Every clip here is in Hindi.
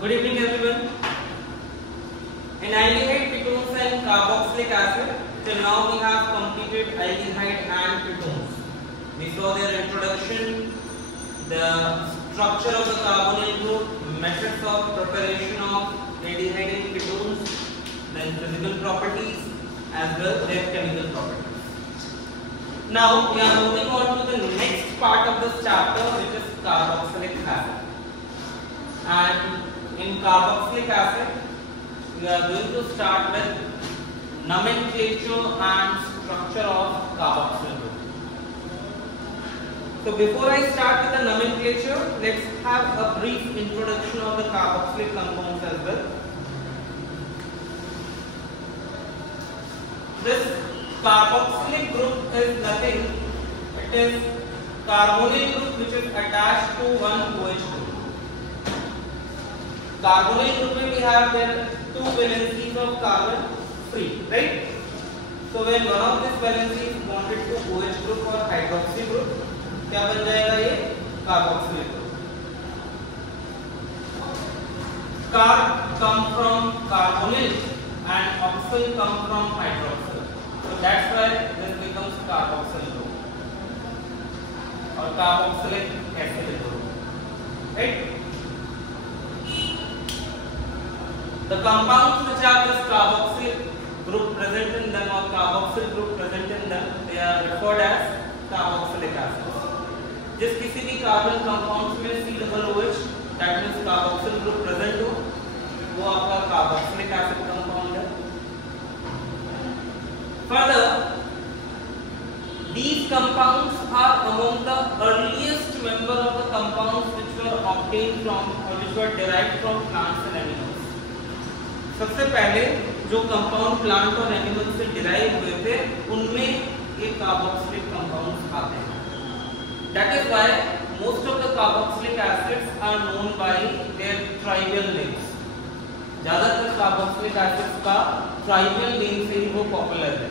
Good evening, everyone. In aldehyde, ketones, and carboxylic acid, till now we have completed aldehyde and ketones. We saw their introduction, the structure of the carbonyl group, methods of preparation of aldehyde and ketones, then physical properties as well as their chemical properties. Now we are moving on to the next part of this chapter, which is carboxylic acid. And in carboxylic acid, we are going to start with nomenclature and structure of carboxyl group. So before I start with the nomenclature, let's have a brief introduction of the carboxylic compounds as well. This carboxylic group is nothing, it is carbonyl group which is attached to one OH group. Carbonyl group में we have there two valencies of carbon free, right? So when one of these valencies is bonded to OH group or hydroxy group, क्या बन जाएगा ये carboxylic group. Carb come from carbonyl and oxyl come from hydroxyl. So that's why this becomes carboxyl group or carboxylic acid group, right? The compounds which have this carboxyl group present in them or carboxyl group present in them, they are referred as carboxylic acids. जिस किसी भी कार्बन कंपाउंड्स में COOH, that means carboxyl group present हो, वो आपका carboxylic acid compound है. Further, these compounds are among the earliest member of the compounds which were obtained from or which were derived from plants and animals. सबसे पहले जो कंपाउंड प्लांट और एनिमल से डिराइव हुए थे उनमें ये कार्बोक्सिलिक कंपाउंड्स आते हैं. That is why most of the carboxylic acids are known by their tribal names. ज्यादातर कार्बोक्सिलिक एसिड्स का ट्राइबल नेम से ही वो पॉपुलर है.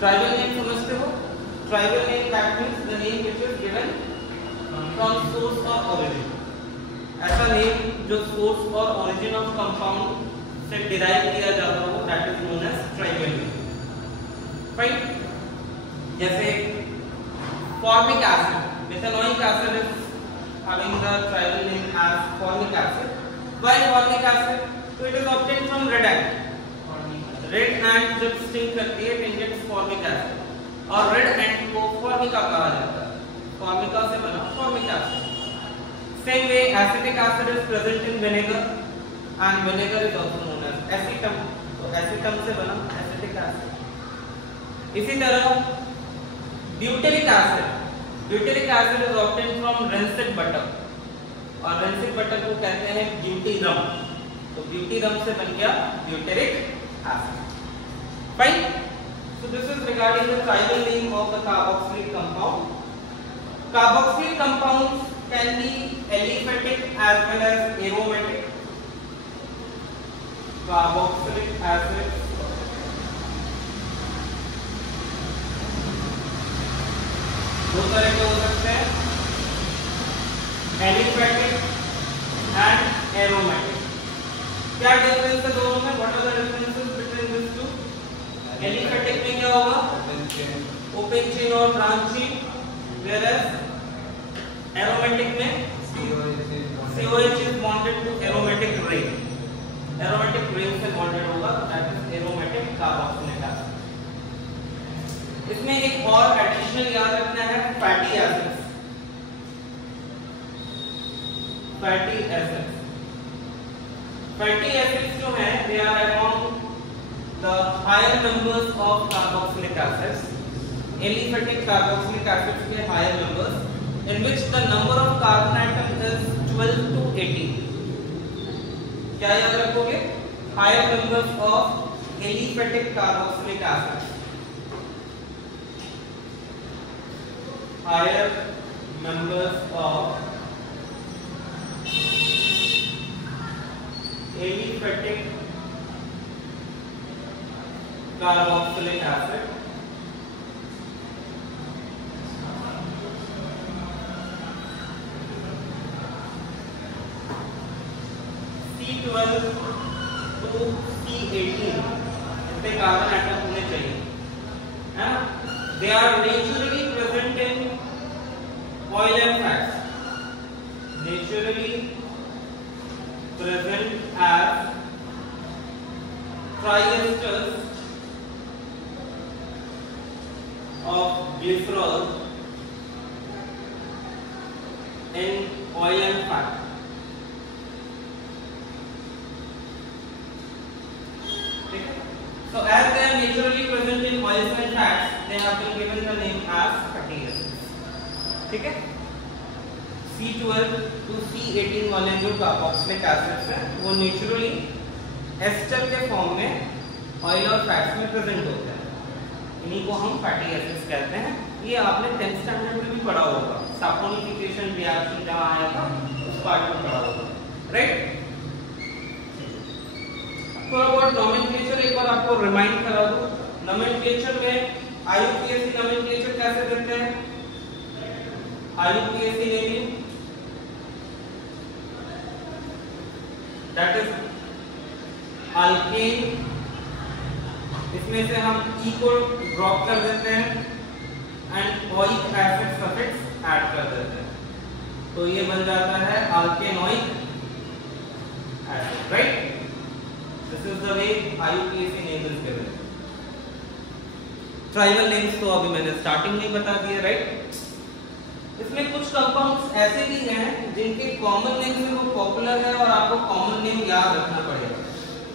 ट्राइबल नेम समझते हो? Tribal name that means the name which is given from source और ओरिजिन. ऐसा नेम जो सोर्स और ओरिजिन ऑफ कंपाउंड से डिराइव किया जाता हो, that is known as tribal name. Fine. जैसे formic acid, methanoic acid is having the tribal name as formic acid. Why formic acid? So it is obtained from red ant. Red ant जब sting करती है it injects formic acid और red ant को formica कहा जाता है. Formica से बना formic acid. Same way acetic acid is present in vinegar and vinegar is also known as acetum. तो acetum से बना acetic acid. इसी तरह butyric acid. Butyric acid is obtained from rancid butter और rancid butter को कहते हैं beauty rum. तो beauty rum से बन गया butyric acid. Fine. So this is regarding the tribal name of the carboxylic compound. Carboxylic compounds can be aliphatic as well as aromatic. Carboxylic acid दो तरह के हो सकते हैं, aliphatic and aromatic. क्या डिफरेंस है दोनों में? What are the differences between these two? Aliphatic में क्या होगा? Open chain और branch chain, whereas aromatic में COH is bonded to aromatic ring. Aromatic ring से bonded होगा, that is aromatic carboxylic acid. इसमें एक और एडिशनल याद रखना है, fatty acids. Fatty acids, fatty acids जो हैं they are among the higher numbers of carboxylic acids. Aliphatic carboxylic acids के higher numbers in which the number of carbon atom is 12 to 18. क्या याद रखोगे? Higher numbers of aliphatic carboxylic acids. Higher numbers of aliphatic carboxylic acid C12 to C18 पे कार्बन एटम होने चाहिए, है ना? They are naturally present in oil and fats. Naturally present as triesters of glycerol in oil and fat. So as they are naturally present in oils and fats, they have been given the name as fatty acids. ठीक है? C12 to C18 वाले जो कार्बोक्सिलिक एसिड्स हैं वो नेचुरली एस्टर के फॉर्म में ऑयल और फैट्स में प्रेजेंट होते हैं, इन्हीं को हम फैटी एसिड्स कहते हैं। ये आपने 10th स्टैंडर्ड में भी पढ़ा होगा, सैपोनिफिकेशन रिएक्शन जहाँ आया था उस पार्ट में पढ़ा होगा, राइट? थोड़ा बहुत नोमेनक्लेचर एक बार आपको रिमाइंड करा दूं। नोमेनक्लेचर में IUPAC नोमेनक्लेचर कैसे देते हैं? IUPAC naming that is alkane, इसमें से हम E को ड्रॉप कर देते हैं and oic acid suffix add कर देते हैं, तो ये बन जाता है alkanoic acid, right? This is the way IUPAC name is given. Tribal names तो अभी मैंने स्टार्टिंग में बता दिए, राइट? इसमें कुछ कंपाउंड्स ऐसे भी हैं जिनके कॉमन नेम से वो पॉपुलर है और आपको कॉमन नेम याद रखना पड़ेगा,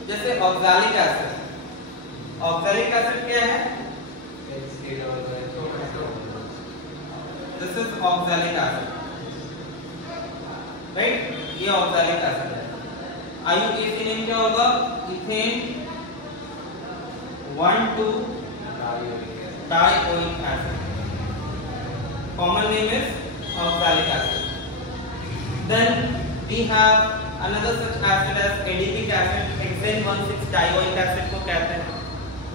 जैसे ऑक्सैलिक एसिड। ऑक्सैलिक एसिड क्या है? This is oxalic acid, right? ये ऑक्सैलिक एसिड है। IUPAC नेम क्या होगा? Ethane 1,2 dioic acid. Common name is oxalic acid. Then we have another such acid as adipic acid, hexane 1,6 dioic acid को कहते हैं।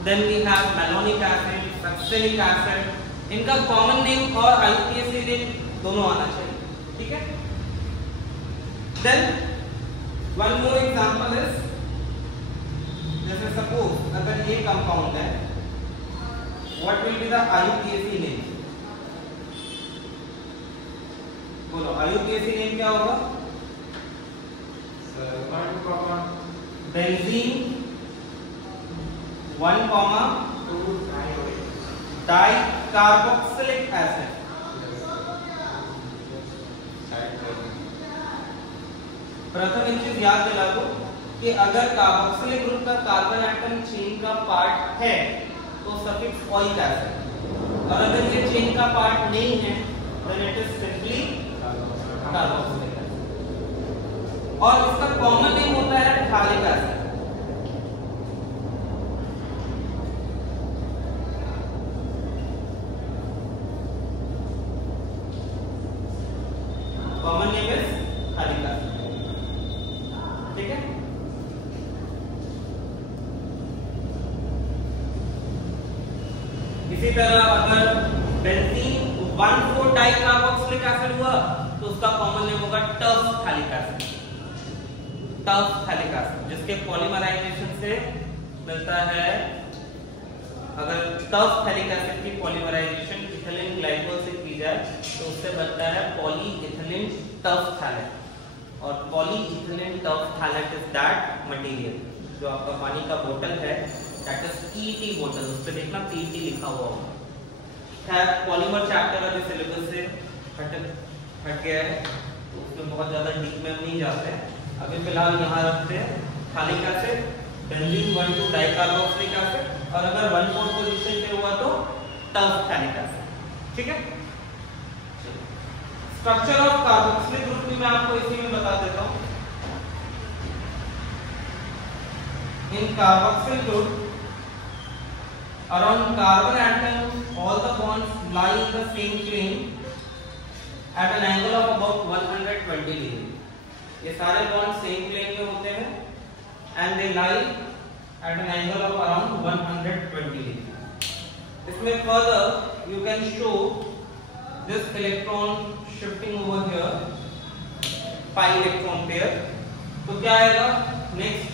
Then we have malonic acid, succinic acid. इनका common name और IUPAC नेम दोनों आना चाहिए, ठीक है? Then one more example is, जैसे suppose अगर ये compound है, what will be the IUPAC name? बोलो, IUPAC नेम क्या होगा? Benzene 1,2 dicarboxylic acid. प्रथम एक चीज याद दिला दो कि अगर कार्बोक्सिलिक ग्रुप का कार्बन एटम चेन का पार्ट है तो सफिक्स ओइक एसिड, और अगर ये चेन का पार्ट नहीं है then it is simply carboxylic acid, और इसका कॉमन नेम होता है phthalic acid. Common name is phthalic acid, ठीक है? इसी तरह अगर बेंजीन 1,4 डाइकार्बोक्सिलिक एसिड हुआ तो उसका कॉमन नेम होगा tough phthalic acid. Tough phthalic acid जिसके पॉलीमराइजेशन से मिलता है, अगर टफ थैलिक एसिड की पॉलीमराइजेशन इथिलीन ग्लाइकोल से की जाए तो उससे बनता है पॉलीइथिलीन टफ थैलेट, और polyethylene tough phthalate is that material जो आपका पानी का बोतल है, दैट इज PET बोतल, उस पे देखना PET लिखा हुआ होगा। खैर पॉलीमर चैप्टर अभी सिलेबस से हट गया है तो उसमें बहुत ज़्यादा डीप में नहीं जाते हैं, अभी फिलहाल यहाँ रखते हैं थालिक एसिड, बेंजीन 1,2 डाइकार्बोक्सिलिक एसिड, और अगर 1,4 पोजीशन पे हुआ तो टफ थैलिक एसिड, ठीक है? स्ट्रक्चर ऑफ कार्बोक्सिलिक ग्रुप भी मैं आपको इसी में बता देता हूँ। In carboxyl group around carbon atom all the bonds lie in the same plane at an angle of about 120 degree. ये सारे बॉन्ड सेम प्लेन में होते हैं and they lie at an angle of around 120 degree. इसमें further you can show this electron shifting over here, pi electron pair, तो क्या आएगा नेक्स्ट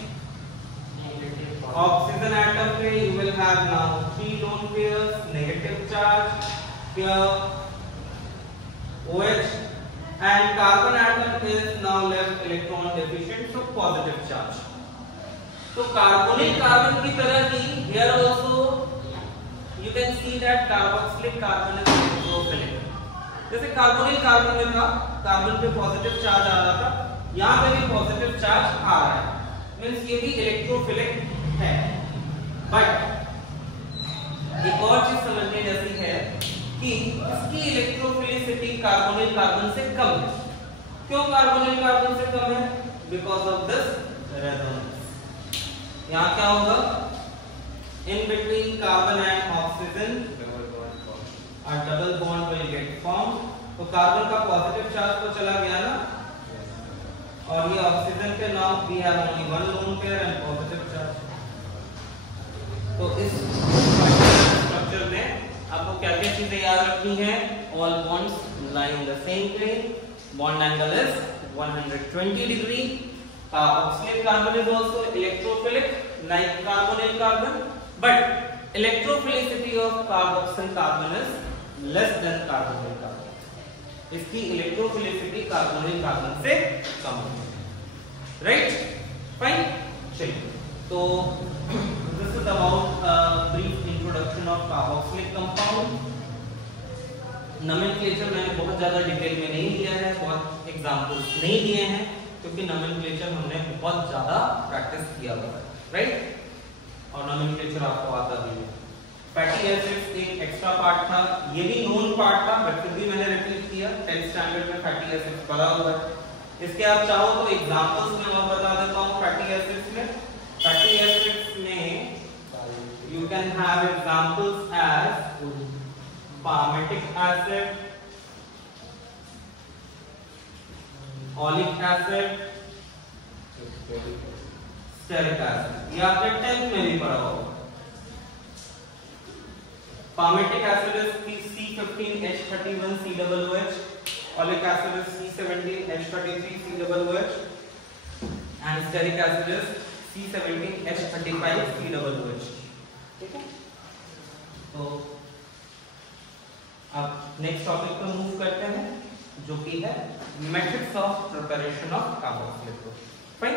ऑक्सीजन एटम पे you will have now 3 lone pairs, negative charge here OH, and carbon atom is now left electron deficient, so positive charge. तो कार्बोनिल कार्बन की तरह ही here also you can see that carboxylic carbon is electrophilic. जैसे कार्बोनिल कार्बन में था, कार्बन पे पॉजिटिव चार्ज आ रहा था, यहाँ पे भी पॉजिटिव चार्ज आ रहा है, मींस ये भी इलेक्ट्रोफिलिक है। बट एक और चीज समझने जैसी है कि इसकी इलेक्ट्रोफिलिसिटी कार्बोनिल कार्बन से कम है। क्यों कार्बोनिल कार्बन से कम है? Because of this resonance. यहाँ क्या होगा? In between carbon and oxygen a double bond will get formed। तो कार्बन का पॉजिटिव चार्ज तो चला गया ना, और ये ऑक्सीजन के now we have only one lone pair and positive charge. तो इस स्ट्रक्चर में आपको क्या क्या चीजें याद रखनी है? All bonds lie in the same plane, bond angle is 120 degree, carboxylic carbon is also electrophilic like carbonyl carbon, but electrophilicity of carboxyl carbon is less than carbonyl carbon. इसकी इलेक्ट्रोफिलिसिटी कार्बोनिल कार्बन से कम है, राइट? फाइन, चलिए। तो this is about brief introduction of carboxylic compound. Nomenclature मैंने बहुत ज्यादा डिटेल में नहीं लिया है, बहुत एग्जांपल्स नहीं दिए हैं, क्योंकि नोमेनक्लेचर हमने बहुत ज्यादा प्रैक्टिस किया हुआ है, राइट? और नोमेनक्लेचर आपको आता भी है। फैटी एसिड्स एक एक्स्ट्रा पार्ट था, ये भी नोन पार्ट था, बट फिर भी मैंने रिपीट किया। 10th स्टैंडर्ड में फैटी एसिड्स पढ़ा हुआ है। इसके आप चाहो तो एग्जांपल्स में और बता देता हूं। फैटी एसिड्स में you can have examples as palmitic acid, oleic acid, stearic acid. ये आपने 10th में भी पढ़ा होगा। Palmitic acid is C15H31COOH, oleic acid is C17H33COOH, and stearic acid is C17H35COOH। ठीक है? तो अब नेक्स्ट टॉपिक पर मूव करते हैं, जो कि है methods of preparation of carboxylic group. Fine,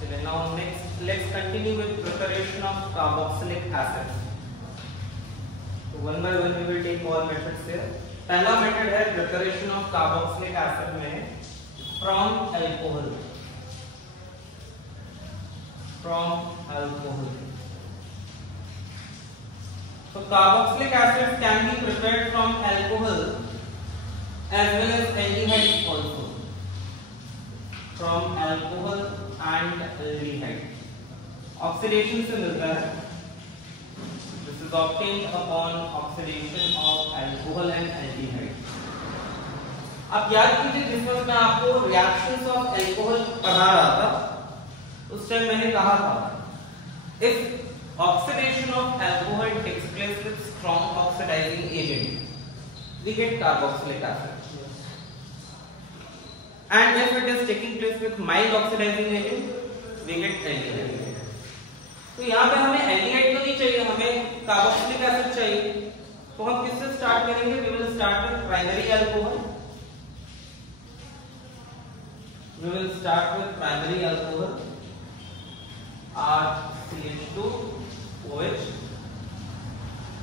चलिए now next let's continue with preparation of carboxylic acids। तो one by one we will take all methods here। पहला मेथड है preparation of carboxylic acid में from alcohol। So carboxylic acids can be prepared from alcohol as well as aldehydes also। From alcohol and aldehyde oxidation से मिलता है। This is obtained upon oxidation of alcohol and aldehyde। अब याद कीजिए, जिस वक्त मैं आपको रिएक्शंस ऑफ अल्कोहल पढ़ा रहा था, उस टाइम मैंने कहा था if oxidation of alcohol takes place with strong oxidizing agent we get carboxylic acid, and if it is taking place with mild oxidizing agent we get aldehyde। तो यहाँ पे हमें aldehyde तो नहीं चाहिए, हमें carboxylic acid चाहिए। तो हम किससे स्टार्ट करेंगे? we will start with primary alcohol। we will start with primary alcohol RCH2OH,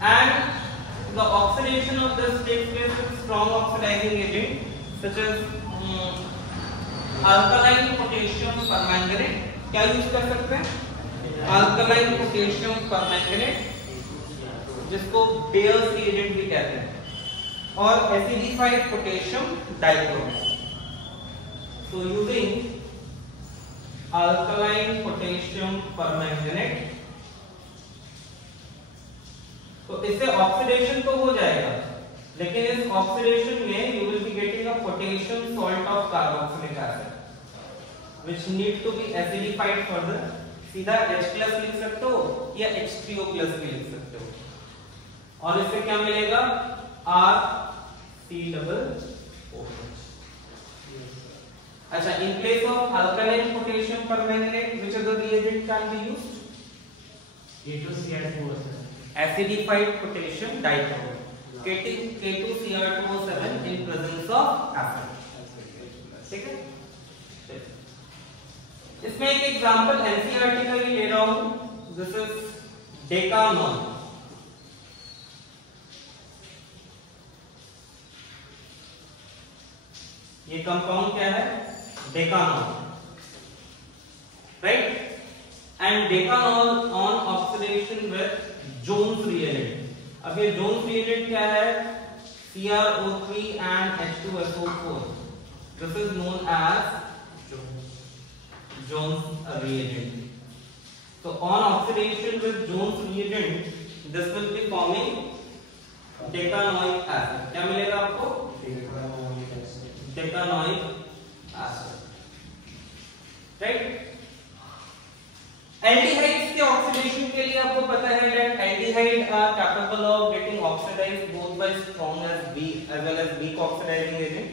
and the oxidation of this takes place with strong oxidizing agent such as alkaline potassium permanganate। क्या यूज कर सकते हैं? alkaline potassium permanganate, जिसको बेयर्स रिएजेंट भी कहते हैं, और acidified potassium dichromate। So using alkaline potassium permanganate, तो इससे ऑक्सीडेशन तो हो जाएगा, लेकिन इस ऑक्सीडेशन में you will be getting a potassium salt of carboxylic acid which need to be acidified further। सीधा H+ लिख सकते हो या H3O+ भी लिख सकते हो, और इससे क्या मिलेगा? RCOOH। अच्छा, in place of alkaline potassium permanganate, which other reagent can be used? K2Cr2O7. Acidified potassium dichromate. K2Cr2O7 in presence of acid. ठीक है? इसमें एक एग्जांपल एनसीईआरटी का भी ले रहा हूं. This is decanol. ये कंपाउंड क्या है? Decanol, right? And decanol on oxidation with Jones reagent. अब ये जोन्स रिएजेंट क्या है? CrO3 and H2SO4. This is known as Jones reagent. So on oxidation with Jones reagent, this will be forming decanoic acid. क्या मिलेगा आपको? Decanoic acid, right? Aldehydes के oxidation के लिए आपको पता है that aldehydes are capable of getting oxidized both by strong as well as weak oxidizing agent.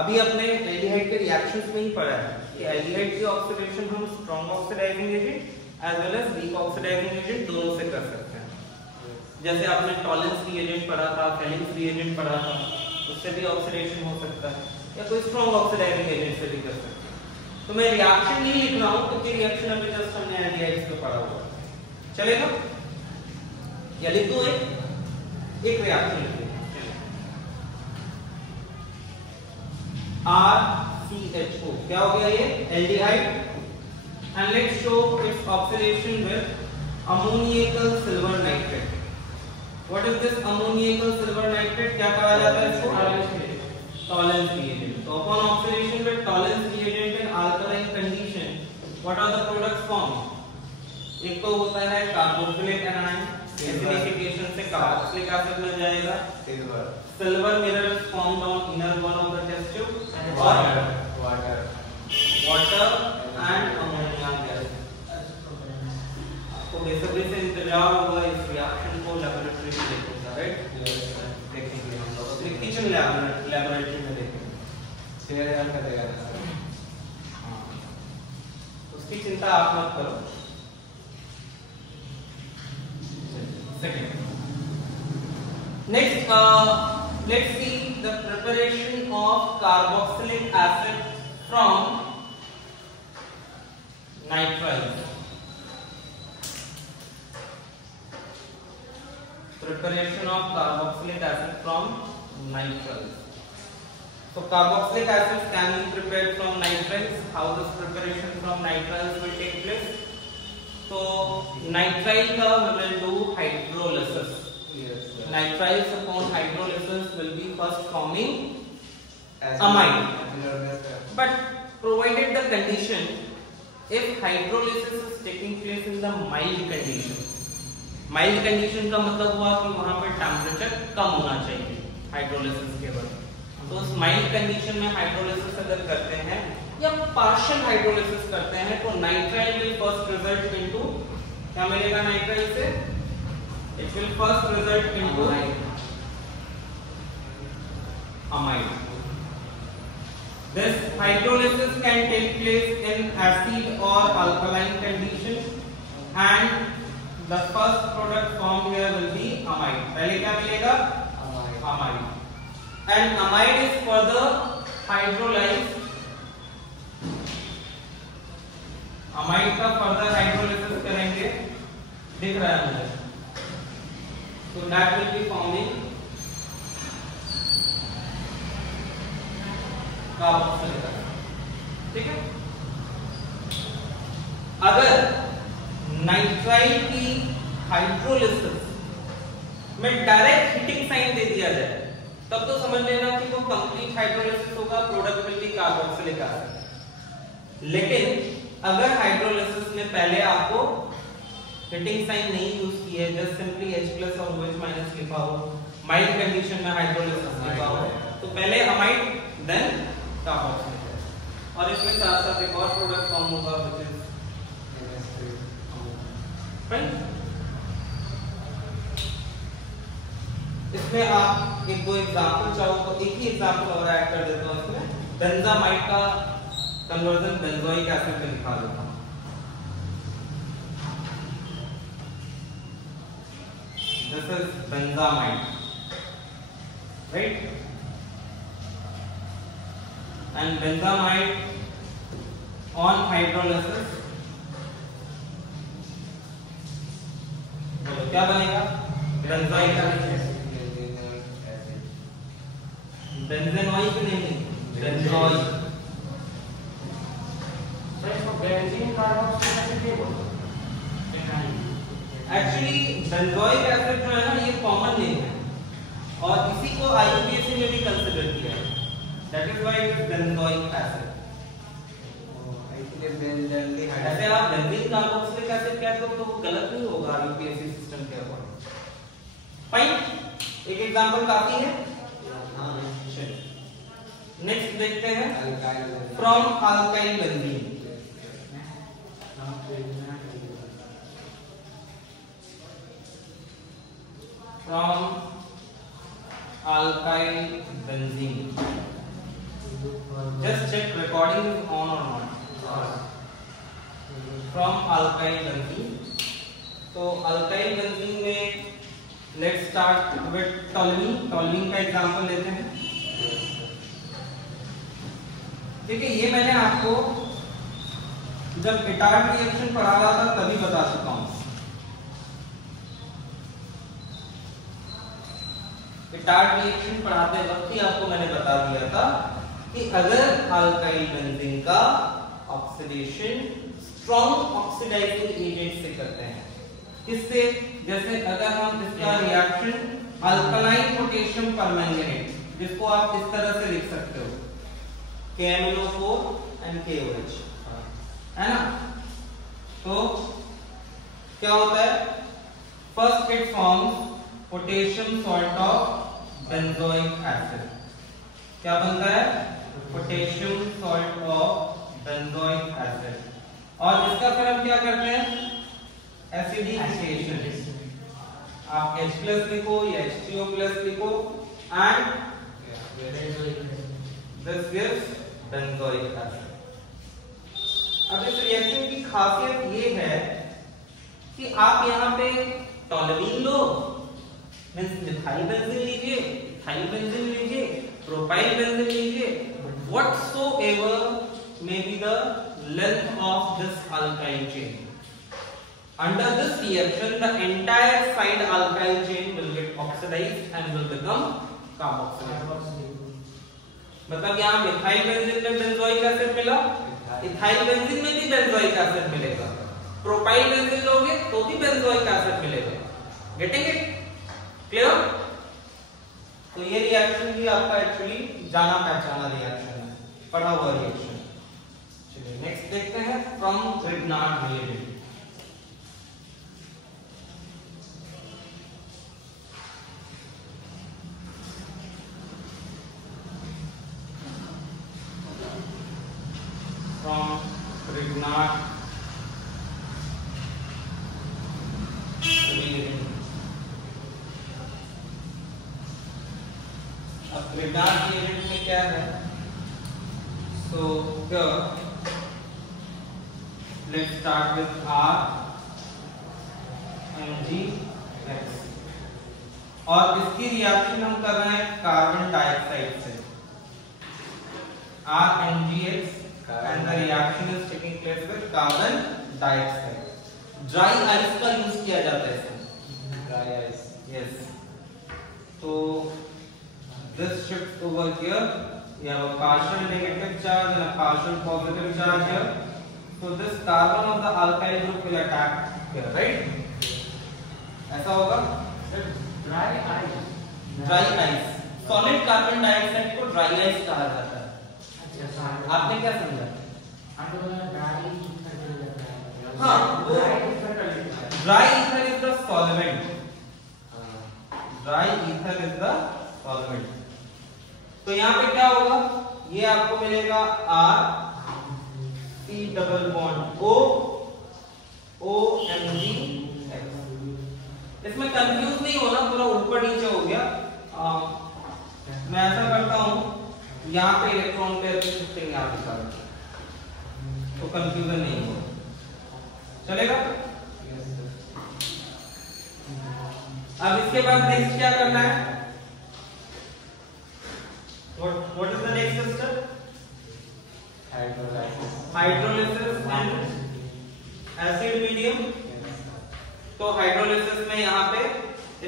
अभी अपने एल्डिहाइड के रिएक्शंस में ही पढ़ा है कि एल्डिहाइड की ऑक्सीडेशन हम strong oxidising agent as well as weak oxidising agent दोनों से कर सकते हैं. जैसे आपने टॉलेंस रिएजेंट पढ़ा था, फेलिंग्स रिएजेंट पढ़ा था, उससे भी ऑक्सीडेशन हो सकता है, या कोई स्ट्रॉन्ग ऑक्सीडाइजिंग एजेंट से भी कर सकते हैं. तो मैं रिएक्शन नहीं लिख रहा हूं क्योंकि रिएक्शन अभी जस्ट हमने एल्डिहाइड्स पे पढ़ा हुआ है. चलेगा? या लिख दो एक रिएक्शन लिख दो. RCHO क्या हो गया ये? Aldehyde. And let's show its oxidation with ammoniacal silver nitrate. What is this ammoniacal silver nitrate? क्या कहा जाता है इसको? Tollens reagent. तो upon oxidation with Tollens reagent in alkaline condition, what are the products form? एक तो होता है कार्बोक्सिलिक एनायन. एसिडिफिकेशन से कार्बोक्सिलिक एसिड मिल जाएगा. Silver mirror is formed on inner wall of the test tube. Water and ammonia gas. आपको बेसिकली से इंतजार होगा इस रिएक्शन को लेबोरेटरी में देखने का, राइट? देखेंगे हम लोग किचन लेबोरेटरी में देखेंगे. शेयर यार करेगा ना. हाँ, उसकी चिंता आप मत करो. Second. Next, let's see the preparation of carboxylic acid from nitriles. Preparation of carboxylic acid from nitriles. So carboxylic acids can be prepared from nitriles. How this preparation from nitriles will take place? So nitrile का we will do hydrolysis. Yes, nitriles upon hydrolysis will be first forming amide. But provided the condition, if hydrolysis is taking place in the mild condition. Mild condition का मतलब हुआ कि वहां पर टेम्परेचर कम होना चाहिए हाइड्रोलिसिस के बाद. तो उस माइल्ड कंडीशन में हाइड्रोलिसिस अगर करते हैं या पार्शियल हाइड्रोलिसिस करते हैं तो nitrile will first result into, क्या मिलेगा नाइट्राइल से? It will first result into amide. This hydrolysis can take place in acid or alkaline condition, and the first product formed here will be amide. पहले क्या मिलेगा? Amide. And amide is further hydrolyzed. amide का further hydrolysis करेंगे, दिख रहा है मुझे. So that will be forming carboxylic acid. ठीक है? अगर नाइट्राइल की हाइड्रोलिसिस में डायरेक्ट हीटिंग साइन दे दिया जाए तब तो समझ लेना कि वो कंप्लीट हाइड्रोलिसिस होगा, product will be carboxylic acid. लेकिन अगर हाइड्रोलिसिस में पहले आपको हीटिंग साइन नहीं यूज की है, जस्ट सिंपली H+ और OH- लिखा हो, माइल्ड कंडीशन में हाइड्रोलिसिस लिखा हो, तो पहले अमाइड देन कार्बोक्सिलिक एसिड. और इसमें साथ साथ एक और प्रोडक्ट फॉर्म होगा व्हिच इज फाइन. इसमें आप एक दो एग्जांपल चाहो तो एक ही एग्जांपल और ऐड कर देता हूं इसमें। बेंजामाइड का कन्वर्जन बेंजोइक एसिड में लिखा देता हूं। This is benzamide, right? And benzamide on hydrolysis क्या बनेगा? Benzoic acid. बेंजेनोइक नहीं, बेंजोइक। बेंजीन कार्बोक्सिलिक एसिड के बोलो। एक्चुअली बेंजोइक एसिड जो है ना ये कॉमन नेम है और इसी को IUPAC में भी कंसीडर किया है। That is why it is benzoic acid. ऐसे आप बेंजीन कार्बोक्सिलिक एसिड कहते हो तो वो गलत नहीं होगा IUPAC सिस्टम के अकॉर्डिंग। फाइन, एक एग्जांपल काफी है। नेक्स्ट देखते हैं from alkyl benzene. From alkyl benzene, just check recording is on और नॉट। फ्रॉम अल्काइल बेंजीन, तो अल्काइल बेंजीन में let's start with toluene. Toluene का एग्जांपल लेते हैं। देखिए ये मैंने आपको जब इटार्ड रिएक्शन पढ़ा रहा था तभी बता चुका हूं। इटार्ड रिएक्शन पढ़ाते वक्त ही आपको मैंने बता दिया था कि अगर अल्काइल बेंजीन का ऑक्सीडेशन स्ट्रॉन्ग ऑक्सीडाइजिंग एजेंट से करते हैं, किससे? जैसे अगर हम इसका रिएक्शन अल्कलाइन पोटेशियम परमैंगनेट, जिसको आप इस तरह से लिख सकते हो KMnO4 and KOH, है ना? तो क्या होता है? First it forms potassium salt of benzoic acid. क्या बनता है? Potassium salt of benzoic acid. और इसका फिर हम क्या करते हैं? एसिडिफिकेशन। आप H+ लिखो या H2O+ लिखो and this gives benzoic acid. अब इस रिएक्शन की खासियत ये है कि आप यहाँ पे टोल्यूइन लो, मींस मिथाइल बेंजीन लीजिए, इथाइल बेंजीन लीजिए, प्रोपाइल बेंजीन लीजिए, whatsoever may be the length of this alkyl chain. Under this reaction, the entire side alkyl chain will get oxidized and will become carboxylic. मतलब यहाँ मिथाइल बेंजीन में बेंजोइक एसिड मिला, इथाइल बेंजीन में भी बेंजोइक एसिड मिलेगा, प्रोपाइल बेंजीन लोगे तो भी बेंजोइक एसिड मिलेगा। Getting it? क्लियर? तो ये रिएक्शन भी आपका एक्चुअली जाना पहचाना रिएक्शन है, पढ़ा हुआ रिएक्शन। चलिए नेक्स्ट देखते हैं from Grignard reaction. From Grignard reagent. अब Grignard reagent में क्या है? So here let's start with RMgX और इसकी रिएक्शन हम कर रहे हैं कार्बन डाइऑक्साइड से। RMgX and the reaction is taking place with carbon dioxide. Dry ice का यूज किया जाता है इसमें। Dry ice. Yes. So this shifts over here. You have a partial negative charge and a partial positive charge here. So this carbon of the alkyl group will attack here, right? ऐसा होगा? Dry ice. Dry ice. Solid carbon dioxide को dry ice कहा जाता है। आपने क्या समझा? हाँ, dry ether is the solvent. Dry ether is the solvent. तो यहाँ पे क्या होगा? ये आपको मिलेगा RC≡OMgX। इसमें कंफ्यूज नहीं होना, थोड़ा ऊपर नीचे हो गया। मैं ऐसा करता हूँ, यहाँ पे इलेक्ट्रॉन पेयर की शिफ्टिंग यहाँ पे कर, तो कंफ्यूजन नहीं होगा, चलेगा? अब इसके बाद नेक्स्ट क्या करना है? What is the next step? Hydrolysis and acid medium. तो हाइड्रोलिसिस में यहाँ पे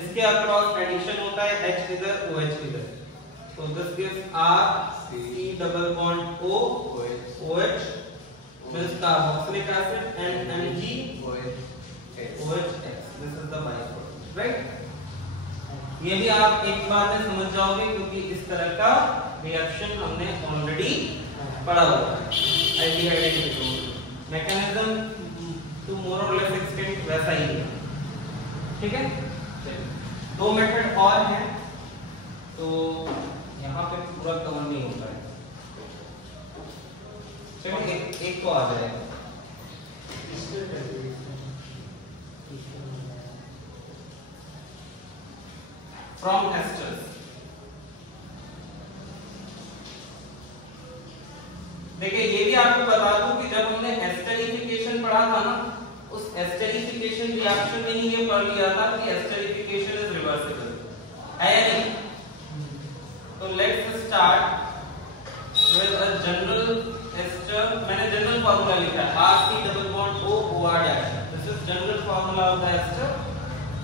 इसके अक्रॉस एडिशन होता है, H इधर OH इधर, तो this gives R C double bond O OH means carboxylic acid and Mg OH X, this is the byproduct, right? ये भी आप एक बार में समझ जाओगे क्योंकि इस तरह का रिएक्शन हमने ऑलरेडी पढ़ा हुआ है। एल्डिहाइड मैकेनिज्म टू मोर और लेस एक्सटेंट वैसा ही है, ठीक है? दो मेथड और हैं, तो यहाँ पे पूरा कवर नहीं होता है, चलिए एक तो आ जाएगा। फ्रॉम एस्टर्स, देखिए ये भी आपको बता दूं कि जब हमने एस्टरिफिकेशन पढ़ा था ना, उस एस्टरिफिकेशन रिएक्शन में ही ये पढ़ लिया था कि एस्टरिफिकेशन इज रिवर्सिबल, है या नहीं? तो let's start with a general ester. मैंने जनरल फार्मूला लिखा है RC double bond O OR dash, this is general formula of the ester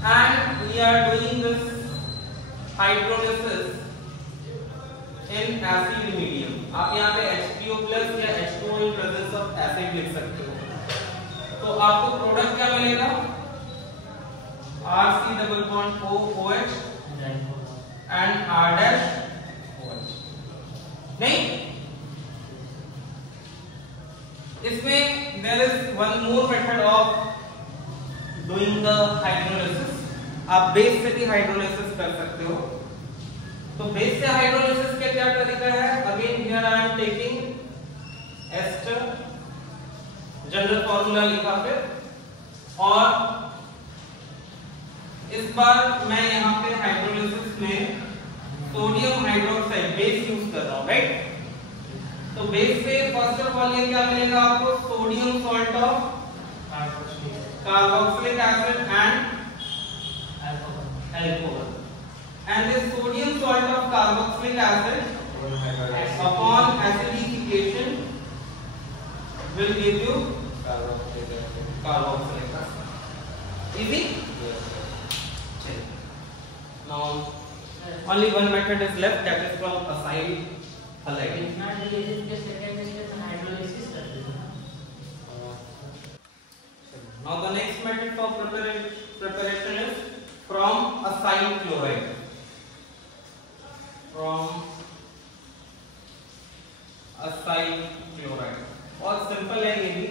and we are doing this hydrolysis in acid medium. आप यहाँ पे H3O प्लस या H2O in presence of acid लिख सकते हो, तो आपको प्रोडक्ट क्या मिलेगा? RC double bond O OH and R dash OH। नहीं, इसमें there is one more method of doing the hydrolysis. आप बेस से भी हाइड्रोलिसिस कर सकते हो, तो बेस से हाइड्रोलिसिस का क्या तरीका है? Again here I am taking ester, general formula लिखा फिर, और इस बार मैं यहाँ पे हाइड्रोलिसिस में सोडियम हाइड्रोक्साइड बेस यूज कर रहा हूँ, राइट? तो बेस से फर्स्ट ऑफ ऑल ये क्या मिलेगा आपको? Sodium salt of carboxylic acid and alcohol, and this sodium salt of carboxylic acid upon acidification will give you carboxylic acid. Easy? Yes. Now only one method is left, that is from acyl halide. Now the next method for preparation is from acyl chloride. From acyl chloride, बहुत सिंपल है ये भी।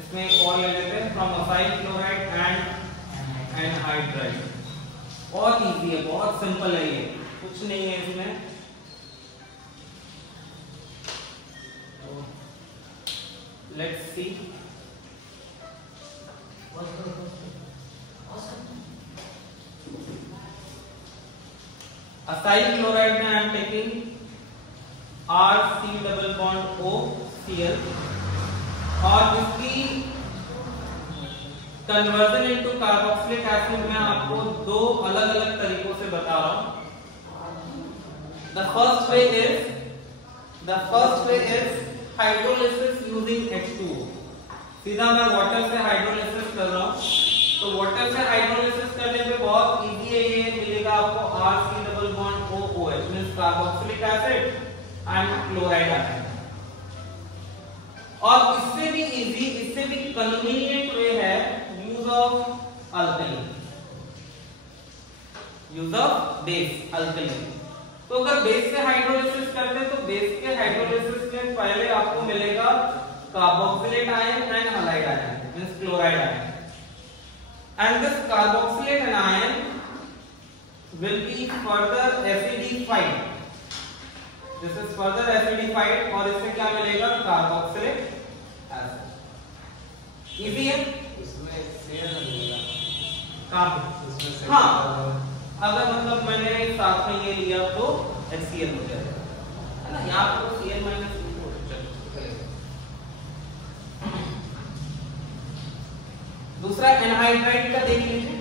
इसमें एक और ले लेते हैं, from acyl chloride and anhydride। बहुत इजी है, बहुत सिंपल है ये, कुछ नहीं है इसमें। Let's see. Acyl chloride में I am taking RC double bond O Cl, और इसकी कन्वर्जन इनटू कार्बोक्सिलिक एसिड में आपको दो अलग अलग तरीकों से बता रहा हूं। The first way is hydrolysis using H2O। सीधा मैं वाटर से हाइड्रोलिसिस कर रहा हूं, तो वाटर से हाइड्रोलिसिस करने पे बहुत इजी है, ये मिलेगा आपको RC double bond O OH means carboxylic acid and chloride acid. और इससे भी इजी, इससे भी कन्वीनियंट वे है use of alkali, use of base alkali. तो अगर बेस से हाइड्रोलिसिस करते हैं तो बेस के हाइड्रोलिसिस में पहले आपको मिलेगा carboxylate ion and halide ion means chloride ion, and this carboxylate anion will be further acidified. This is further acidified और इससे क्या मिलेगा? Carboxylic acid. इजी है, इसमें शेयर मिलेगा कार्ब। हाँ अगर मतलब मैंने साथ में ये लिया तो HCl हो जाएगा, है ना। यहाँ पर Cl माइनस दूसरा एनहाइड्राइड का देख लीजिए।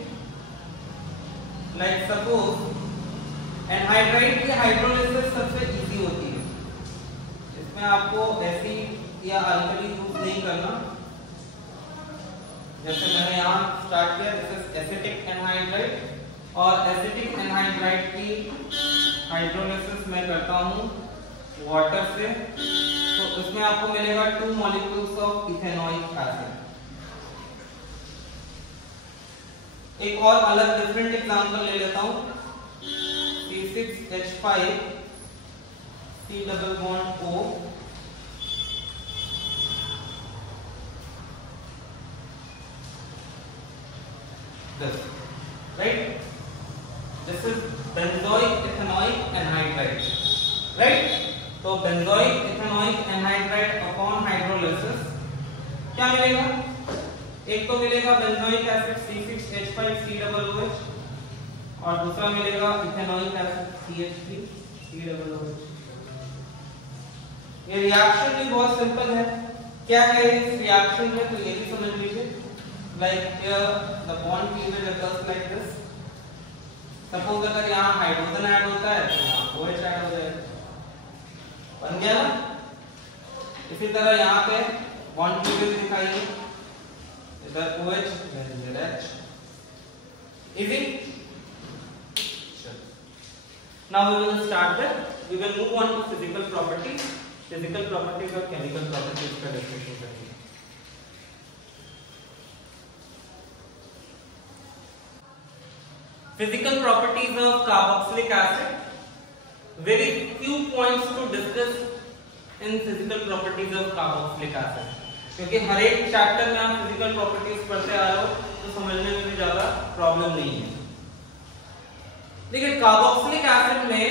लाइक सपोज एनहाइड्राइड की हाइड्रोलिसिस सबसे इजी होती है, इसमें आपको एसिड या अल्कली यूज नहीं करना। जैसे मैंने यहाँ स्टार्ट किया, दिस इज एसिटिक एनहाइड्राइड, और एसिटिक एनहाइड्राइड की हाइड्रोलिसिस मैं करता हूँ वाटर से, तो इसमें आपको मिलेगा 2 मॉलिक्यूल्स ऑफ इथेनॉइक एसिड। एक और अलग डिफरेंट एग्जांपल ले लेता हूं, C6H5 C double bond O, this right, this is benzoic ethanoic anhydride, right। तो benzoic ethanoic anhydride upon hydrolysis क्या मिलेगा, एक तो मिलेगा बेंजोइक एसिड C6H5COOH और दूसरा मिलेगा इथेनॉइक एसिड CH3COOH। ये रिएक्शन भी बहुत सिंपल है, क्या है इस रिएक्शन में, तो ये भी समझ लीजिए। Like the bond cleavage occurs like this. Suppose अगर यहाँ हाइड्रोजन ऐड होता है तो यहाँ OH ऐड हो जाएगा, बन गया ना। इसी तरह यहाँ पे बॉन्ड क्लीवेज दिखाइए, इधर OH इधर H, easy। Now we will start that, we will move on to physical properties और chemical properties का डिस्कशन करेंगे। Physical properties of carboxylic acid, very few points to discuss in physical properties of carboxylic acid, क्योंकि हर एक चैप्टर में आप फिजिकल प्रॉपर्टीज पढ़ते आ रहे हो तो समझने में भी ज्यादा प्रॉब्लम नहीं है। देखिए कार्बोक्सिलिक एसिड में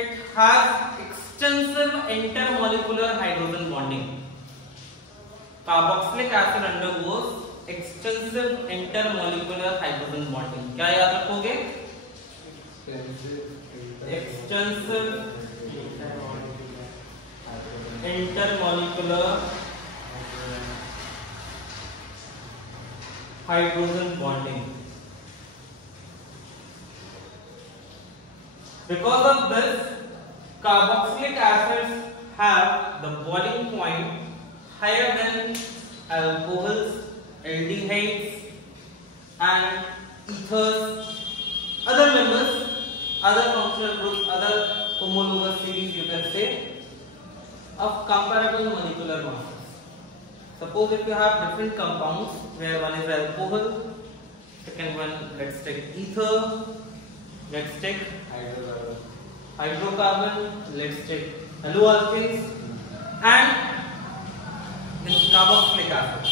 it has extensive intermolecular hydrogen bonding. Carboxylic acid undergoes extensive intermolecular hydrogen bonding. क्या याद रखोगे, extensive intermolecular hydrogen bonding. Because of this, carboxylic acids have the boiling point higher than alcohols, aldehydes and ethers, other members, other functional groups, other homologous series you can say of comparable molecular masses. Suppose if you have different compounds where one is alcohol, second one let's take ether, let's take hydrocarbon, let's take haloalkanes and this carboxylic acid.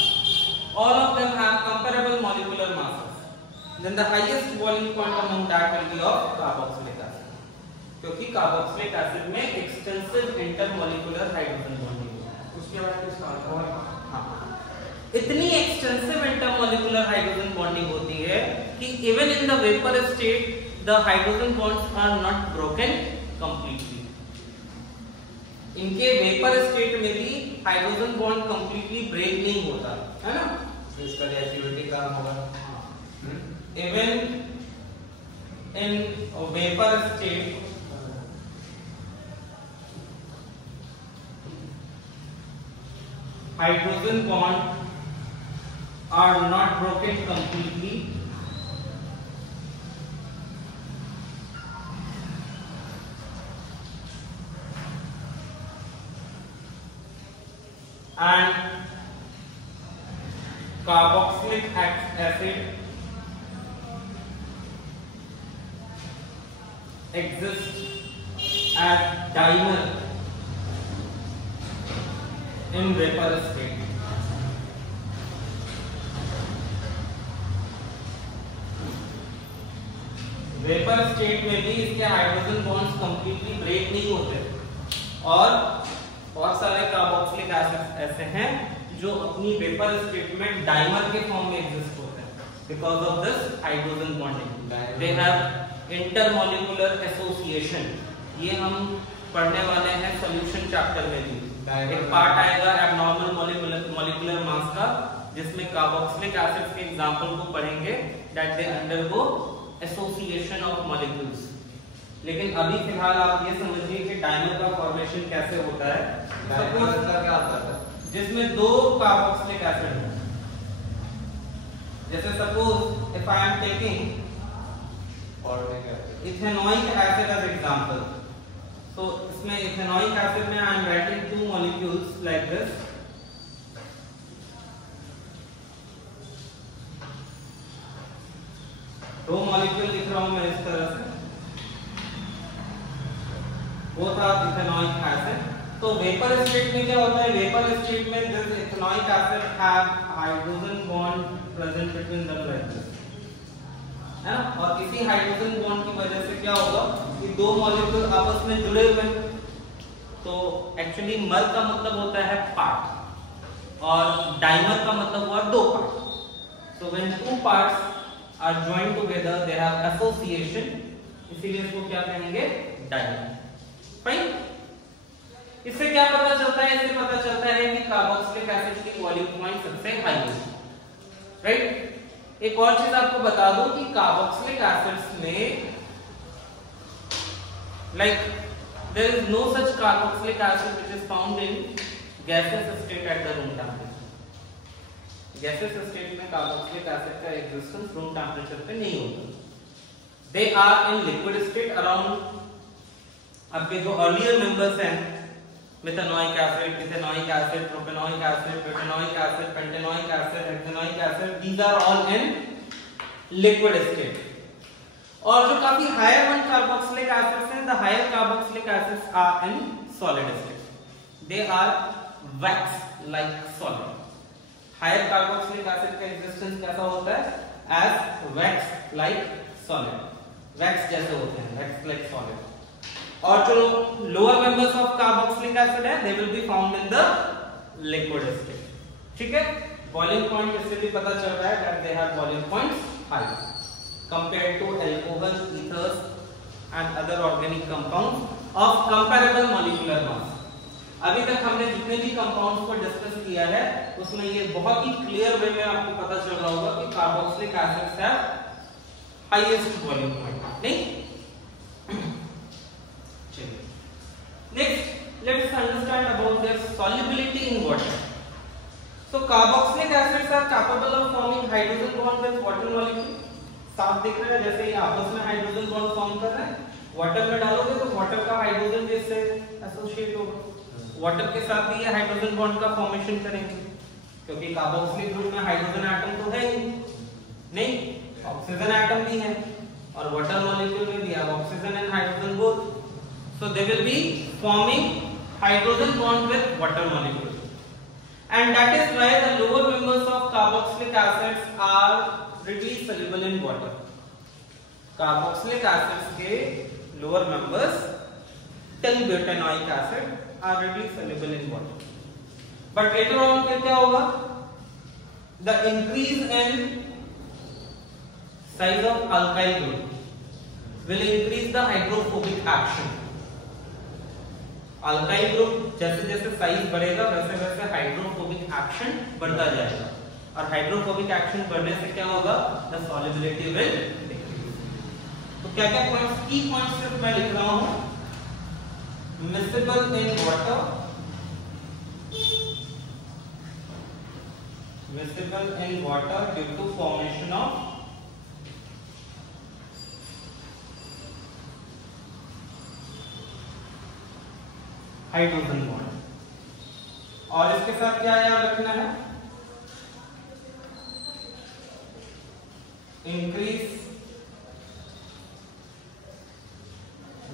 All of them have comparable molecular masses. Then the highest boiling point among that will be of carboxylic acid, क्योंकि carboxylic acid में extensive intermolecular hydrogen bonding है। उसके बाद इतनी एक्सटेंसिव इंटरमॉलिक्यूलर हाइड्रोजन बॉन्डिंग होती है कि even in the vapour state the hydrogen bonds are not broken completely. इनके वेपर स्टेट में भी हाइड्रोजन बॉन्ड कंप्लीटली ब्रेक नहीं होता है ना, इसका रिएक्टिविटी कम होगा। Even in vapour state hydrogen bond are not broken completely, and carboxylic acid exists as dimer in vapor state. Vapour state में भी इसके हाइड्रोजन बॉन्ड्स कंप्लीटली ब्रेक नहीं होते और बहुत सारे कार्बोक्सिलिक एसिड्स ऐसे हैं जो अपनी वेपर स्टेट में डाइमर के फॉर्म में एग्जिस्ट होते हैं because of this hydrogen bonding. They have intermolecular association, ये हम पढ़ने वाले हैं सॉल्यूशन चैप्टर में भी। एक पार्ट आएगा एब्नॉर्मल मॉलिक्यूलर मास का, जिसमें कार्बोक्सिलिक एसिड्स के एग्जांपल को पढ़ेंगे that they undergo association of molecules. लेकिन अभी फिलहाल आप ये समझिए कि डाइमर का फॉर्मेशन कैसे होता है। डाइमर का क्या होता है? जिसमें दो कार्बोक्सिलिक एसिड हो, जैसे suppose if I am taking ethanoic acid as example, तो इसमें इथेनॉइक एसिड में I am writing two molecules like this, दो मॉलिक्यूल लिख रहा हूं मैं इस तरह से, वो था इथेनॉइक एसिड। तो वेपर स्टेट में क्या होता है, वेपर स्टेट में this ethanoic acid have hydrogen bond present between them like this, है ना। और इसी हाइड्रोजन बॉन्ड की वजह से क्या होगा कि दो मॉलिक्यूल आपस में जुड़े हुए, तो एक्चुअली मर का मतलब होता है पार्ट और डाइमर का मतलब हुआ दो part. So when two parts are joined together they have association, इसीलिए इसको क्या कहेंगे, डाइमर। फाइन। इससे क्या पता चलता है, इससे पता चलता है कि कार्बोक्सिलिक एसिड की बॉइलिंग पॉइंट सबसे हाई है, राइट। एक और चीज आपको बता दूं कि कार्बोक्सिलिक एसिड्स में like there is no such carboxylic acid which is found in gaseous state at the room temperature। gaseous state में carboxylic acid का existence room temperature पे नहीं होता। they are in liquid state around आपके जो earlier members हैं, methanoic acid, ethanoic acid, propanoic acid, butanoic acid, pentanoic acid, hexanoic acid, these are all in liquid state। और जो काफी हायर वन कार्बोक्सिलिक एसिड्स हैं, the higher carboxylic acids are in solid state। they are wax like solid। Higher carboxylic acid का एग्जिस्टेंस कैसा होता है, as wax like solid, wax जैसे होते हैं, wax like solid। और जो lower members of carboxylic acid है, they will be found in the liquid state। ठीक है। बॉइलिंग पॉइंट इससे भी पता चल रहा है that they have boiling points high compared to alcohol, ethers and other organic compounds of comparable molecular mass। अभी तक हमने जितने भी कंपाउंड्स को डिस्कस किया है, उसमें ये बहुत ही क्लियर वे में आपको पता चल रहा होगा कि carboxylic acids have highest boiling point, नहीं। चलिए next let's understand about their solubility in water। So carboxylic acids are capable of forming hydrogen bond with water molecule। साफ दिख रहा है, जैसे ये आपस में हाइड्रोजन बॉन्ड फॉर्म कर रहे हैं, वाटर में डालोगे तो वाटर का हाइड्रोजन बेस से एसोसिएट होगा, वाटर के साथ भी ये हाइड्रोजन बॉन्ड का फॉर्मेशन करेंगे, क्योंकि कार्बोक्सिलिक ग्रुप में हाइड्रोजन एटम तो है ही नहीं, ऑक्सीजन एटम भी है, और वाटर मॉलिक्यूल में भी है oxygen and hydrogen both. So they will be forming hydrogen bond with water molecule, and that is why the lower members of carboxylic acids are readily soluble in water। Carboxylic acids के lower members till butanoic acid are readily soluble in water। But later on क्या होगा, the increase in size of alkyl group will increase the hydrophobic action. Alkyl group जैसे जैसे साइज बढ़ेगा वैसे वैसे हाइड्रोफोबिक एक्शन बढ़ता जाएगा, और हाइड्रोफोबिक एक्शन बढ़ने से क्या होगा, द सॉल्युबिलिटी विल डिक्रीज। तो क्या क्या पॉइंट्स, की पॉइंट्स सिर्फ मैं लिख रहा हूं, miscible in water, miscible in water due to formation of hydrogen bond. और इसके साथ क्या याद रखना है, increase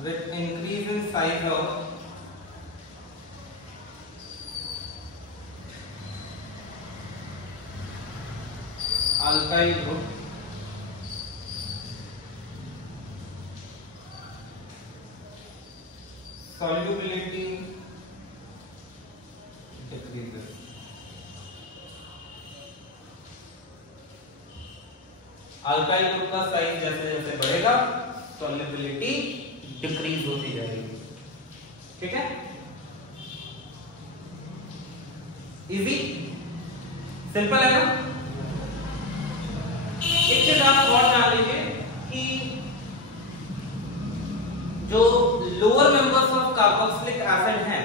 with increase in size of alkyl group solubility decreases। Alkyl group का साइज जैसे जैसे बढ़ेगा सॉल्युबिलिटी डिक्रीज होती जाएगी। ठीक है, इजी सिंपल है ना। एक चीज आप और जान लीजिए कि जो lower members of carboxylic acid हैं,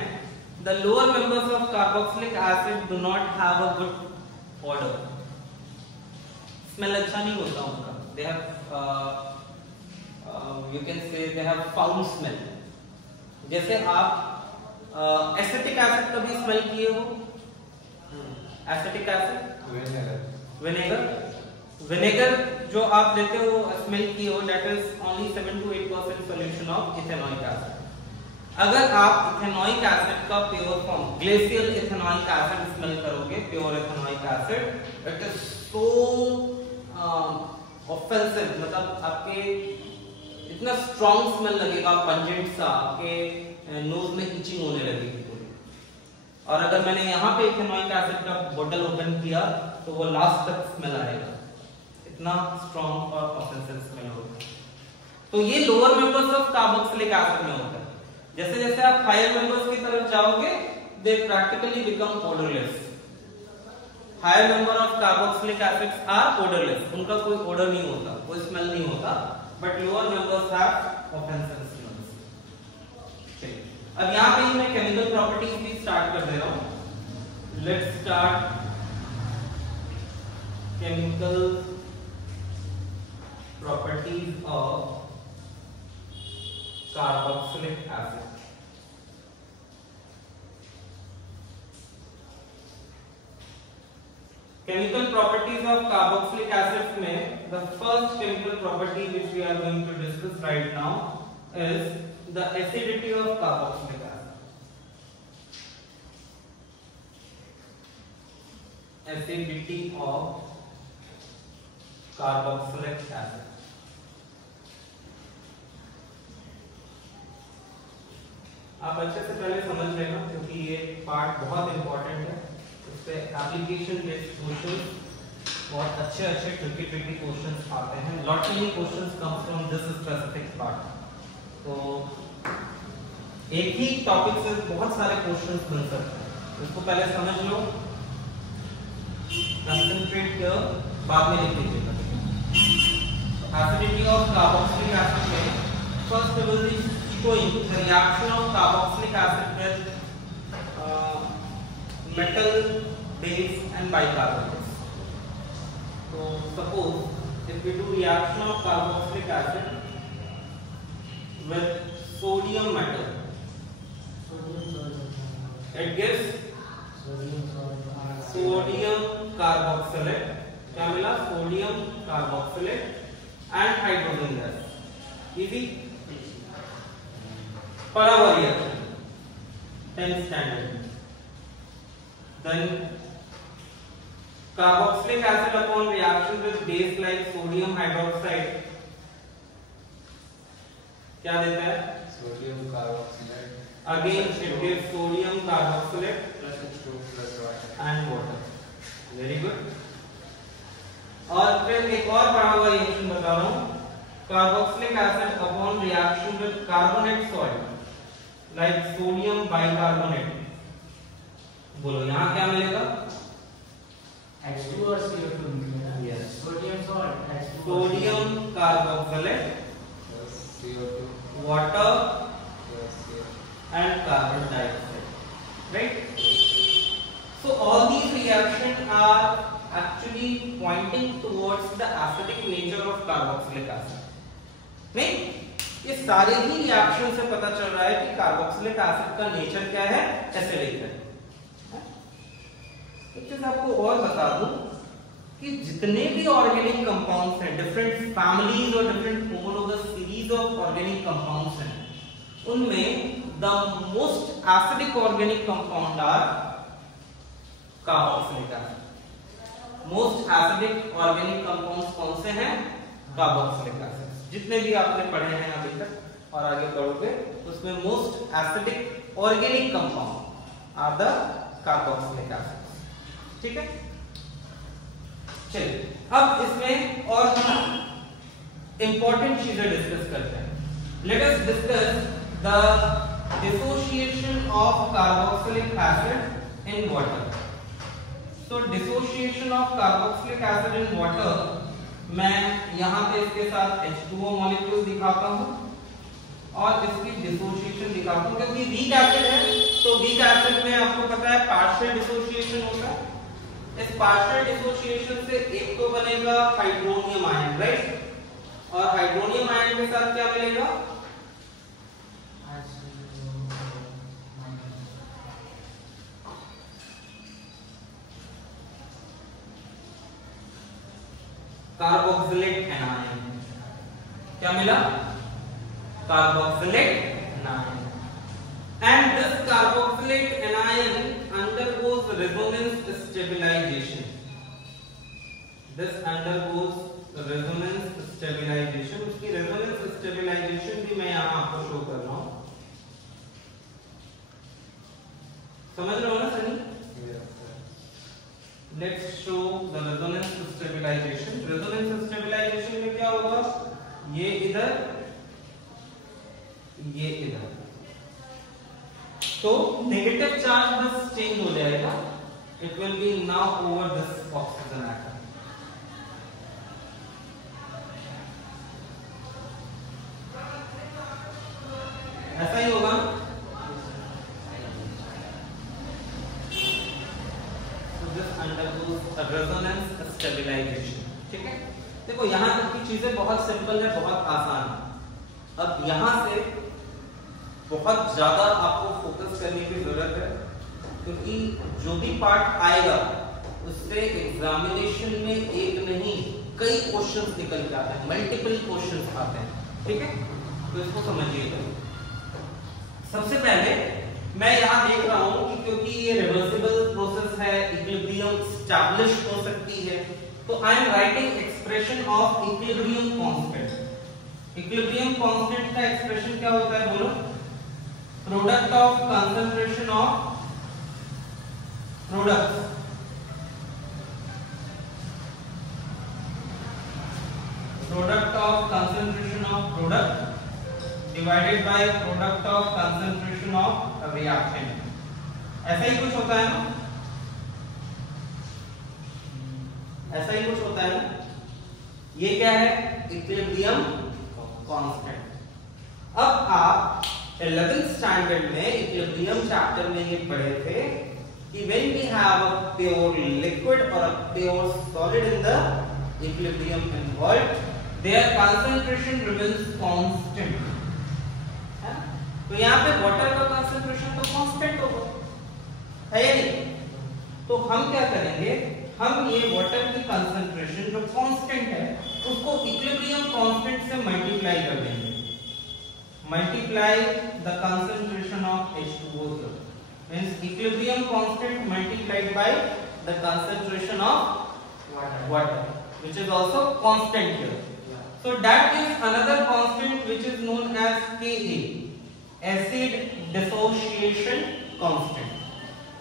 the lower members of carboxylic acid do not have a good order, smell अच्छा नहीं होता उनका, they have you can say they have foul smell. जैसे आप एसिटिक एसिड कभी स्मेल किए हो? एसिटिक एसिड, विनेगर जो आप लेते हो स्मेल किए हो, that is only 7 to 8% solution of ethanoic acid. अगर आप इथेनॉइक एसिड का pure form glacial ethanoic acid smell करोगे, pure ethanoic acid, it is so offensive, मतलब आपके इतना स्ट्रॉन्ग स्मेल लगेगा, पंजेंट सा, आपके नोज में इचिंग होने लगेगी। और अगर मैंने यहाँ पे इथेनॉइक एसिड का बोतल ओपन किया तो वो लास्ट तक स्मेल आएगा, इतना स्ट्रॉन्ग और ऑफेंसिव स्मेल होगा। तो ये lower members of carboxylic acid में होता है। जैसे जैसे आप हायर मेंबर्स की तरफ जाओगे, they practically become odourless. Higher member of carboxylic acids are odourless, उनका कोई ओडर नहीं होता, कोई स्मेल नहीं होता, but lower members have offensive smells. चलिए अब यहाँ पे मैं केमिकल प्रॉपर्टीज भी स्टार्ट कर दे रहा हूँ। Let's start chemical properties of carboxylic acid. Chemical properties of carboxylic acids में the first chemical property which we are going to discuss right now is the acidity of carboxylic acid. Acidity of carboxylic acid. आप अच्छे से पहले समझ लेना क्योंकि ये पार्ट बहुत इंपॉर्टेंट है। इससे एप्लीकेशन बेस्ड क्वेश्चंस बहुत अच्छे ट्रिकी क्वेश्चंस आते हैं। Lot many questions come from this specific part. तो एक ही टॉपिक से बहुत सारे क्वेश्चंस बन सकते हैं, इसको पहले समझ लो, कंसंट्रेट कर, बाद में लिख लीजिएगा। एसिडिटी ऑफ कार्बोक्सिलिक एसिड में first we will be showing the reaction of carboxylic acid with metal, base and bicarbonates. So suppose if we do reaction of carboxylic acid with sodium metal, it gives sodium carboxylate, क्या मिला? Sodium carboxylate and hydrogen gas. Easy? Parawa reaction, 10th standard. Then carboxylic acid upon reaction with base like sodium hydroxide क्या देता है? Sodium carboxylate. Again it gives sodium carboxylate plus H2 plus water. and water. Very good. और फिर एक और parawa reaction बता रहा हूँ. Carboxylic acid upon reaction with carbonate salt like sodium bicarbonate. बोलो यहाँ क्या मिलेगा? H2 और CO2 मिलेगा। Yes. Sodium salt, H2 Sodium carboxylate, Plus CO2 water plus CO2. and carbon dioxide. Right? So all these reactions are actually pointing towards the acidic nature of carboxylic acid. नहीं? ये सारे ही रिएक्शन से पता चल रहा है कि कार्बोक्सिलिक एसिड का नेचर क्या है? एसिडिक है। एक चीज आपको और बता दूं कि जितने भी ऑर्गेनिक कंपाउंड्स हैं, डिफरेंट फैमिलीज और different homologous series of organic compounds हैं, उनमें the most acidic organic compound are carboxylic acid. Most acidic organic compounds कौन से हैं? Carboxylic acid. जितने भी आपने पढ़े हैं अभी तक और आगे पढ़ोगे उसमें most acidic organic compound are the carboxylic acid. ठीक है, चलिए अब इसमें और हम इंपॉर्टेंट चीजें डिस्कस करते हैं. Let us discuss the dissociation of carboxylic acid in water. So dissociation of carboxylic acid in water, मैं यहाँ पे इसके साथ H2O मॉलिक्यूल दिखाता हूँ और इसकी डिसोसिएशन दिखाता हूँ, क्योंकि वीक एसिड है तो वीक एसिड में आपको पता है पार्शियल डिसोसिएशन होता है. इस पार्शियल डिसोसिएशन से एक तो बनेगा हाइड्रोनियम आयन, राइट, और हाइड्रोनियम आयन के साथ क्या मिलेगा, कार्बोक्सिलेट एनायन. क्या मिला, carboxylate anion. And this carboxylate anion undergoes resonance stabilization. This undergoes resonance stabilization. उसकी resonance stabilization भी मैं यहाँ आपको शो कर रहा हूँ. समझ रहे हो ना Sunny? Let's show the resonance stabilization. Resonance stabilization में क्या होगा, ये इधर, ये इधर, तो नेगेटिव चार्ज बस चेंज हो जाएगा. It will B now over this oxygen atom. ऐसा ही होगा. So this undergoes resonance stabilization. ठीक है, देखो यहाँ तक की चीजें बहुत सिंपल है, बहुत आसान है. अब यहाँ से बहुत ज्यादा आपको फोकस करने की जरूरत है, क्योंकि जो भी पार्ट आएगा उससे एग्जामिनेशन में एक नहीं कई क्वेश्चंस निकल के आते हैं, मल्टीपल क्वेश्चंस आते हैं. ठीक है, तो इसको समझिएगा. सबसे पहले मैं यहाँ देख रहा हूँ कि क्योंकि ये रिवर्सिबल प्रोसेस है, इक्विलिब्रियम एस्टैब्लिश हो सकती है, तो आई am writing expression of equilibrium constant. Equilibrium constant का एक्सप्रेशन क्या होता है, बोलो. Product of concentration of products divided by product of concentration of a reactant. ऐसा ही कुछ होता है ना, ऐसा ही कुछ होता है ना. ये क्या है, इक्विलिब्रियम कांस्टेंट. अब आप 11th स्टैंडर्ड में इक्विलिब्रियम चैप्टर में ये पढ़े थे कि when we have a pure liquid or a pure solid in the equilibrium involved, their concentration remains constant. है? तो यहाँ पे वाटर का कंसंट्रेशन तो कांस्टेंट होगा, है या नहीं? तो हम क्या करेंगे, हम ये वाटर की कंसंट्रेशन जो कांस्टेंट है उसको इक्विलिब्रियम कांस्टेंट से मल्टीप्लाई कर देंगे. Multiply the concentration of H2O here. Means equilibrium constant multiplied by the concentration of water, which is also constant here. So that is another constant which is known as Ka, acid dissociation constant.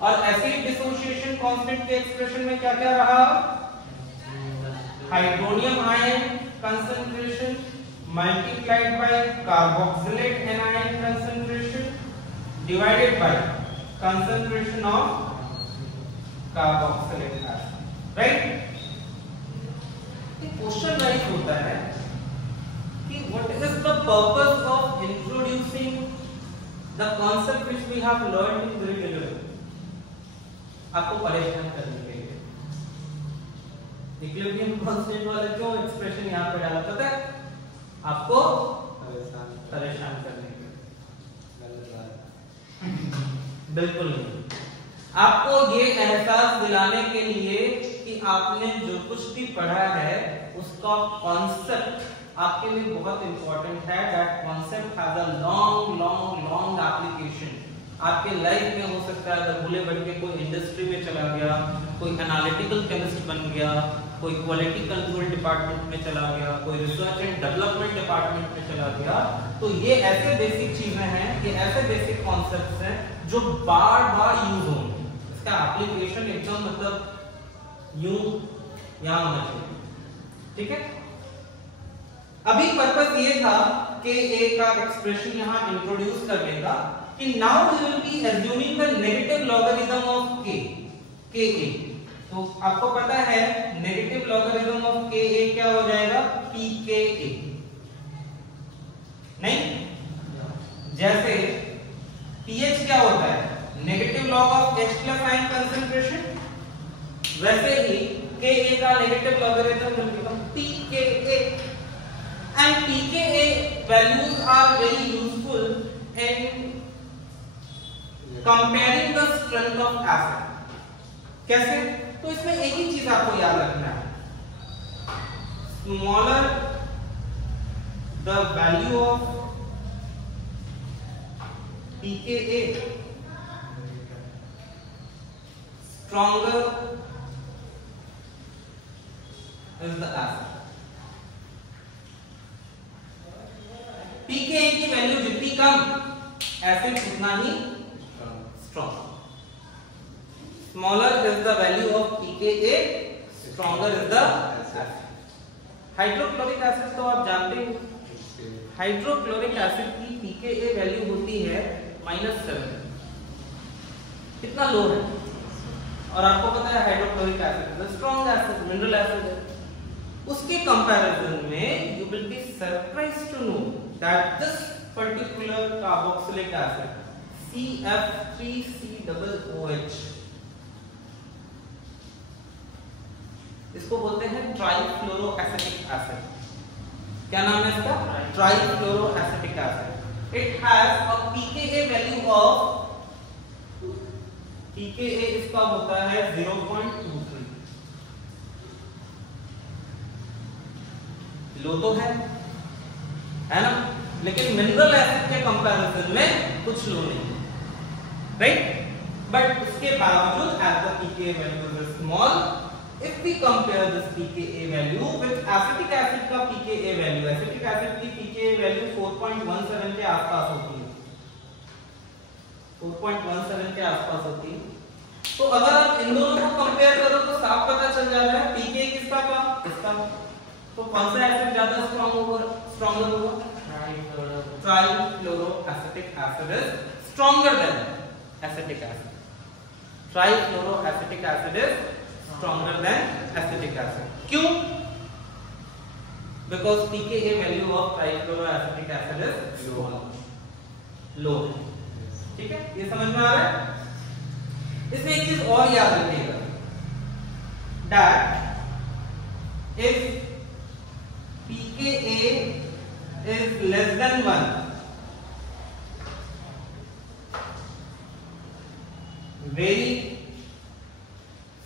और acid dissociation constant के expression में क्या क्या रहा, hydronium ion concentration multiplied by carboxylate anion concentration divided by concentration of carboxylate acid. Right? एक क्वेश्चन राइज होता है कि what is the purpose of introducing the concept which we have learned in grade 11? आपको परेशान करने के लिए. इक्विलिब्रियम कांस्टेंट वाला क्यों एक्सप्रेशन यहाँ पे डाला, पता है आपको, परेशान करने के बिल्कुल नहीं. आपको ये एहसास दिलाने के लिए कि आपने जो कुछ भी पढ़ा है उसका कॉन्सेप्ट आपके लिए बहुत इंपॉर्टेंट है. That concept has a long long long application. आपके लाइफ में हो सकता है, अगर भूले बढ़ के कोई इंडस्ट्री में चला गया, कोई एनालिटिकल केमिस्ट बन गया, कोई क्वालिटी कंट्रोल डिपार्टमेंट में चला गया, कोई रिसर्च एंड डेवलपमेंट डिपार्टमेंट में चला गया, तो ये ऐसे बेसिक चीजें हैं, ये ऐसे बेसिक कॉन्सेप्ट्स हैं जो बार बार यूज होंगे. इसका एप्लीकेशन एकदम मतलब यूं यहां होना चाहिए. ठीक है, अभी पर्पस ये था कि ए का एक्सप्रेशन यहां इंट्रोड्यूस करने का कि now we will be assuming the negative logarithm of K a. तो आपको पता है नेगेटिव लॉगरिथम ऑफ के ए क्या हो जाएगा, पी के ए। नहीं, जैसे pH क्या होता है, negative log of H plus ion concentration, वैसे ही Ka का negative logarithm will become pKa and pKa values are very useful in comparing the strength of acid। कैसे? तो इसमें एक ही चीज आपको याद रखना है, smaller the value of pKa, stronger is the acid। pKa की वैल्यू जितनी कम, एसिड उतना ही strong. Smaller is the value of pKa, stronger is the acid. Hydrochloric acid तो आप जानते हैं, हाइड्रोक्लोरिक एसिड की pKa वैल्यू होती है -7, कितना लो है। और आपको पता है hydrochloric acid strong acid, mineral acid है। उसके कंपैरिजन में you will be surprised to know that this particular carboxylic acid CF3COOH, इसको बोलते हैं ट्राइफ्लोरोएसिटिक एसिड। क्या नाम है इसका, trifluoroacetic acid. It has a pKa value of, pKa इसका होता है 0.23, लो तो है ना, लेकिन मिनरल एसिड के कंपैरिजन में कुछ लो नहीं, राइट। बट उसके बावजूद as the pKa value is small, if we compare this pKa value with acetic acid का pKa value, acetic acid की pKa value 4.17 के आसपास होती है, 4.17 के आसपास होती है। तो अगर आप इन दोनों को कंपेयर करो तो साफ पता चल जा रहा है pKa किसका का, इसका। तो कौन सा एसिड ज्यादा स्ट्रॉन्गर होगा, trifluoroacetic acid is stronger than acetic acid. Trifluoroacetic acid is stronger than acetic acid। क्यों? Because pKa value of trifluoroacetic acid is low। ठीक है, ये समझ में आ रहा है। इसमें एक चीज और याद रखिएगा, that if pKa is less than 1, very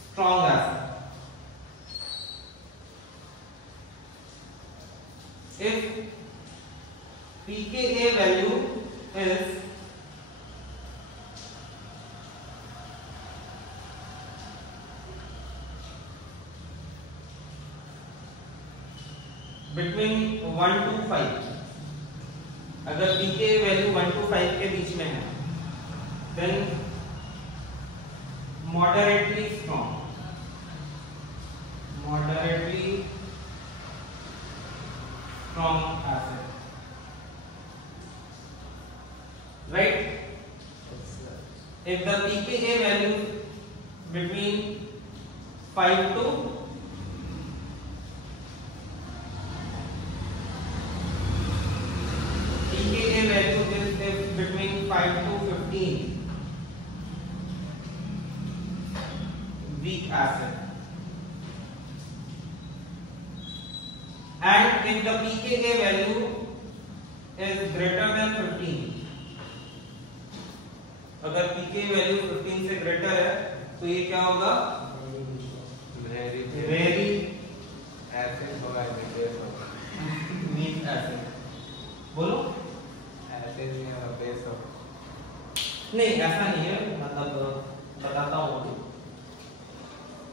strong acid। If pKa value is between 1 to 5, अगर pKa वैल्यू 1 to 5 के बीच में है, then moderately strong, moderately strong acid, right? If the pKa value between 5 to pKa value is between 5 to 15, weak acid। And if the pKa value is greater than 15, अगर pKa वैल्यू 15 से ग्रेटर है तो ये क्या होगा, वेरी एसिड होगा, वीक एसिड। बोलो, एसिड में बेस होगा। नहीं ऐसा नहीं है, मतलब बताता हूँ।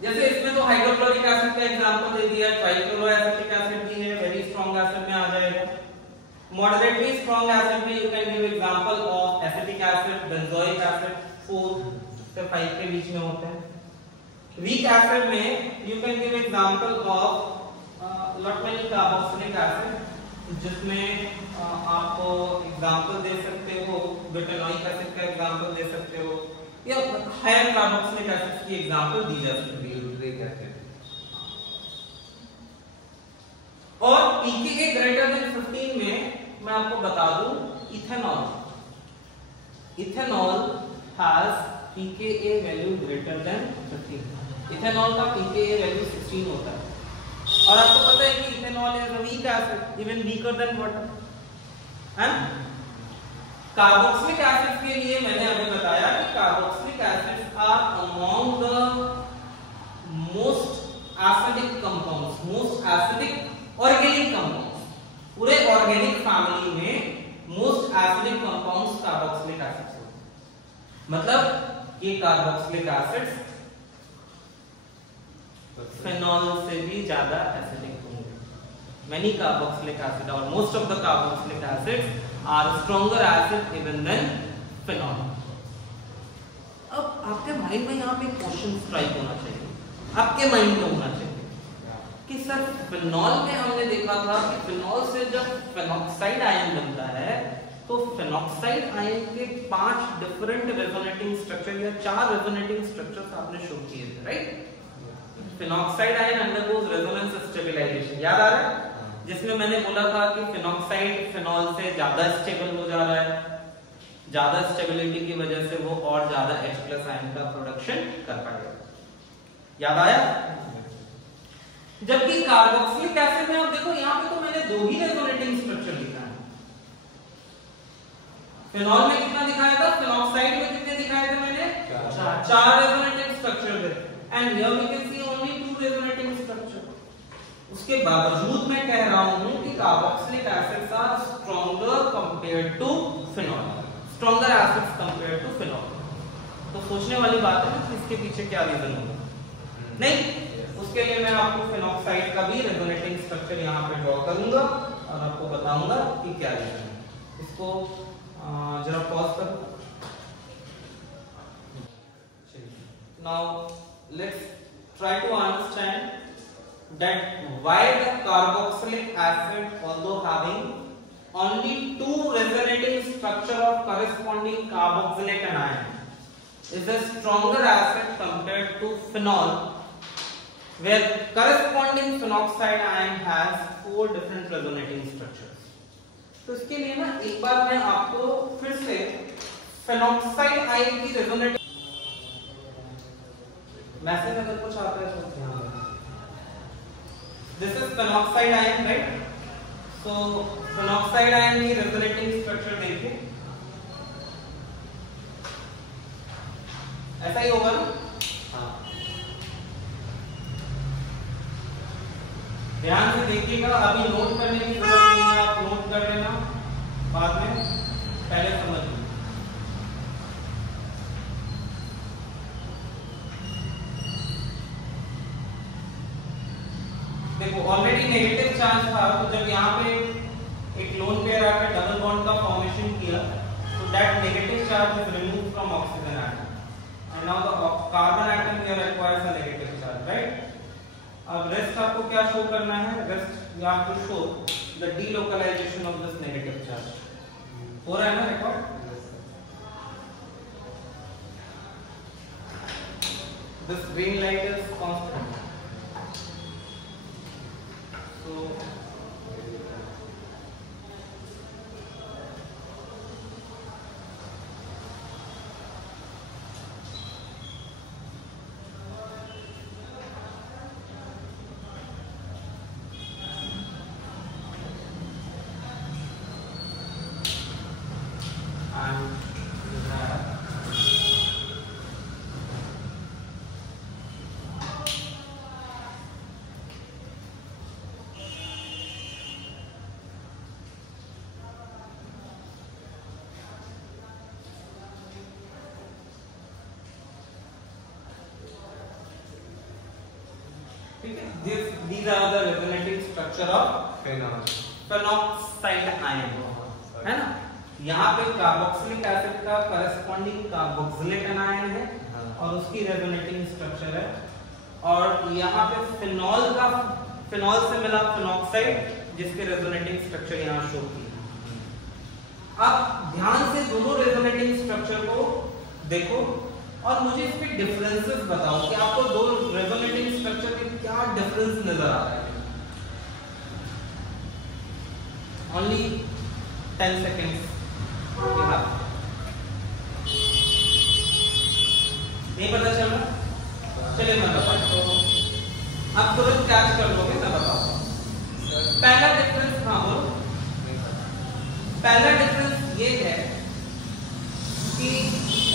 जैसे इसमें तो हाइड्रोक्लोरिक एसिड का एग्जांपल दे दिया, ट्राइफ्लोरोएसिटिक एसिड भी है, वेरी स्ट्रांग एसिड में आ जाएगा। मॉडरेटली स्ट्रांग एसिड में you can give example of acetic acid, benzoic acid, 4 से 5 के बीच में होते हैं। वीक एसिड में you can give example of not many carboxylic acid जिसमें आपको एग्जांपल दे सकते हो, ब्यूटानोइक एसिड का एग्जांपल दे सकते हो या हायर कार्बोक्सिलिक एसिड की एग्जांपल दी जा सकती है। ब्यूटरिक एसिड और pKa ग्रेटर देन 15 में मैं आपको बता दूं ethanol has pKa value greater than 15। Ethanol का pKa वैल्यू 16 होता है और आपको पता है कि ethanol is a weak acid, even weaker then water है। कार्बोक्सिलिक एसिड के लिए मैंने अभी बताया कि carboxylic acids are among the most acidic compounds, most acidic organic compounds. पूरे ऑर्गेनिक फैमिली में most acidic compounds carboxylic acids होते हैं। मतलब ये कार्बोक्सिलिक एसिड्स फिनॉल से भी ज्यादा एसिडिक होंगे। Many carboxylic acid or most of the carboxylic acids are stronger acid even than phenol। अब आपके माइंड में यहाँ पे क्वेश्चन स्ट्राइक होना चाहिए, आपके माइंड में होना चाहिए कि सर फिनॉल में हमने देखा था कि फिनॉल से जब फेनॉक्साइड आयन बनता है तो फेनॉक्साइड आयन के 5 डिफरेंट रेजोनेटिंग स्ट्रक्चर या 4 रेजोनेटिंग स्ट्रक्चर्स आपने शो किए थे, right. Phenoxide ion undergoes resonance stabilisation, याद आ रहा है, जिसमें मैंने बोला था कि फेनॉक्साइड फिनॉल से ज्यादा स्टेबल हो जा रहा है, ज्यादा स्टेबिलिटी की वजह से वो और ज्यादा H+ आयन का प्रोडक्शन कर पाएगा, याद आया। जबकि कार्बोक्सिलिक एसिड में आप देखो यहाँ पे तो मैंने 2 ही रेजोनेटिंग स्ट्रक्चर लिखा है। फिनॉल में कितना दिखाया था, फेनॉक्साइड में कितने दिखाए थे मैंने, 4 रेजोनेटिंग स्ट्रक्चर थे and here we can see only 2 resonating structure. उसके बावजूद मैं कह रहा हूं कि carboxylic acids are stronger compared to phenol, stronger acids compared to phenol. तो सोचने वाली बात है कि इसके पीछे क्या रीजन होगा, नहीं उसके लिए मैं आपको फेनॉक्साइड का भी रेजोनेटिंग स्ट्रक्चर यहाँ पे ड्रॉ करूंगा और आपको बताऊंगा कि क्या रीजन है। इसको जरा पॉज करो। Now let's try to understand that why the carboxylic acid, although having only 2 resonating structure of corresponding carboxylate anion, is a stronger acid compared to phenol, where corresponding phenoxide ion has 4 different resonating structures। तो इसके लिए ना एक बार मैं आपको फिर से फेनॉक्साइड आयन की रेजोनेटिंग मैसेज अगर कुछ आता है तो ध्यान रखना। This is phenoxide ion, right? So phenoxide ion की resonating structure देखिए, ऐसा ही होगा ना। हाँ, ध्यान से देखिएगा, अभी नोट करने की जरूरत नहीं है, आप नोट कर लेना बाद में, पहले समझ लो। देखो ऑलरेडी नेगेटिव चार्ज था, तो जब यहाँ पे एक लोन पेयर आकर डबल बॉन्ड का फॉर्मेशन किया तो that negative charge is removed from oxygen atom and now the carbon atom here requires a negative charge, right. अब रेस्ट आपको क्या शो करना है, rest you have to show the delocalisation of this negative charge. हो रहा है ना record, this green light is constant. So these are the resonating structure of phenoxide ion, है ना। यहाँ पे कार्बोक्सिलिक एसिड का corresponding कार्बोक्सिलेट आयन है और उसकी रेजोनेटिंग स्ट्रक्चर है, और यहाँ पे फिनॉल का, फिनॉल से मिला फेनॉक्साइड जिसके रेजोनेटिंग स्ट्रक्चर यहाँ शो किए। अब ध्यान से दोनों रेजोनेटिंग स्ट्रक्चर को देखो और मुझे इसमें डिफरेंसेस बताओ कि आपको दो रेजोनेटिंग स्ट्रक्चर में क्या डिफरेंस नजर आ रहा है। ओनली 10 सेकेंड्स नहीं पता चल रहा? चलिए मैं बताता हूँ, आप तुरंत कैच कर लोगे, मैं बताऊंगा। पहला डिफरेंस, हाँ बोलो। पहला डिफरेंस ये है कि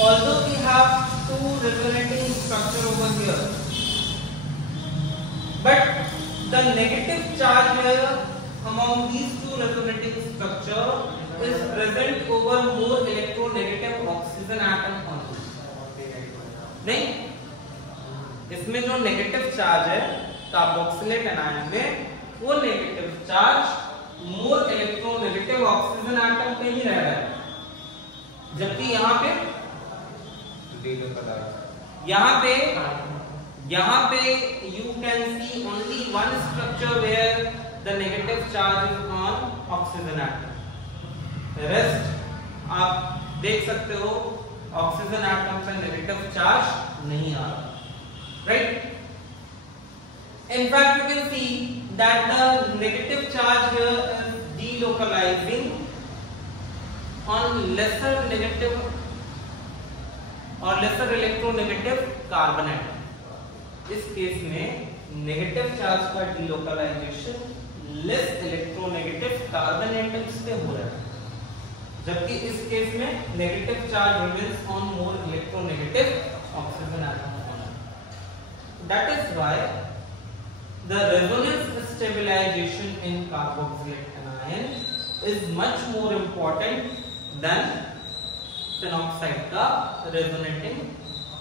although we have two resonating structure over here, but the negative charge here among these two resonating structure is present over more electronegative oxygen atom only. नहीं, इसमें जो नेगेटिव चार्ज है कार्बोक्सिलेट एनायन में, वो negative charge more electronegative oxygen atom पे ही रह रहा है, जबकि यहाँ पे you can see only one structure where the negative charge is on oxygen atom. The rest आप देख सकते हो ऑक्सीजन एटम पे नेगेटिव चार्ज नहीं आ रहा, right? In fact, you can see that the negative charge here is delocalizing on lesser negative or lesser electronegative carbon atom. इस केस में नेगेटिव चार्ज का delocalisation less electronegative carbon atoms पे हो रहा है, जबकि इस केस में negative charge remains on more electronegative oxygen atom. That is why the resonance stabilization in carboxylate anion is much more important than phenoxide का resonating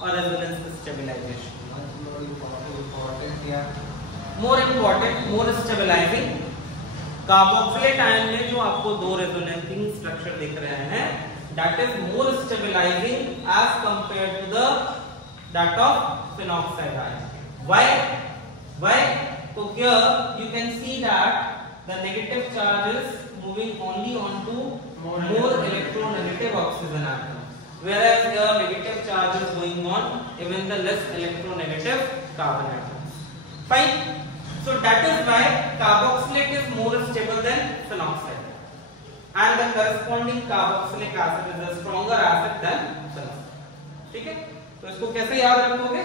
or resonance stabilization. More important, more stabilizing. Carboxylate ion में जो आपको दो रेजोनेटिंग स्ट्रक्चर दिख रहे हैं, that is more stabilizing as compared to the that of phenoxide ion. Why? So here you can see that the negative charge is moving only onto more electronegative oxygen atom, whereas here negative charge is going on even the less electronegative carbon atoms. Fine. So that is why carboxylate is more stable than phenoxide, and the corresponding carboxylic acid is a stronger acid than phenoxide. ठीक है? तो इसको कैसे याद रखोगे?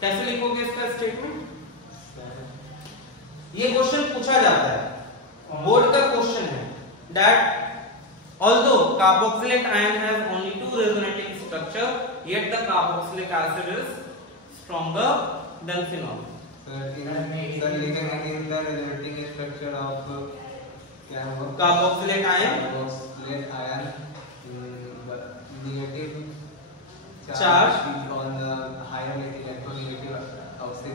कैसे लिखोगे इसका स्टेटमेंट? ये क्वेश्चन पूछा जाता है, बोर्ड का क्वेश्चन है, that although carboxylate ion has only two resonating structure, yet the carboxylic acid is stronger than phenol. Sir, you can again the resonating structure of क्या होगा? Carboxylate ion. Carboxylate ion, negative charge on the higher electronegative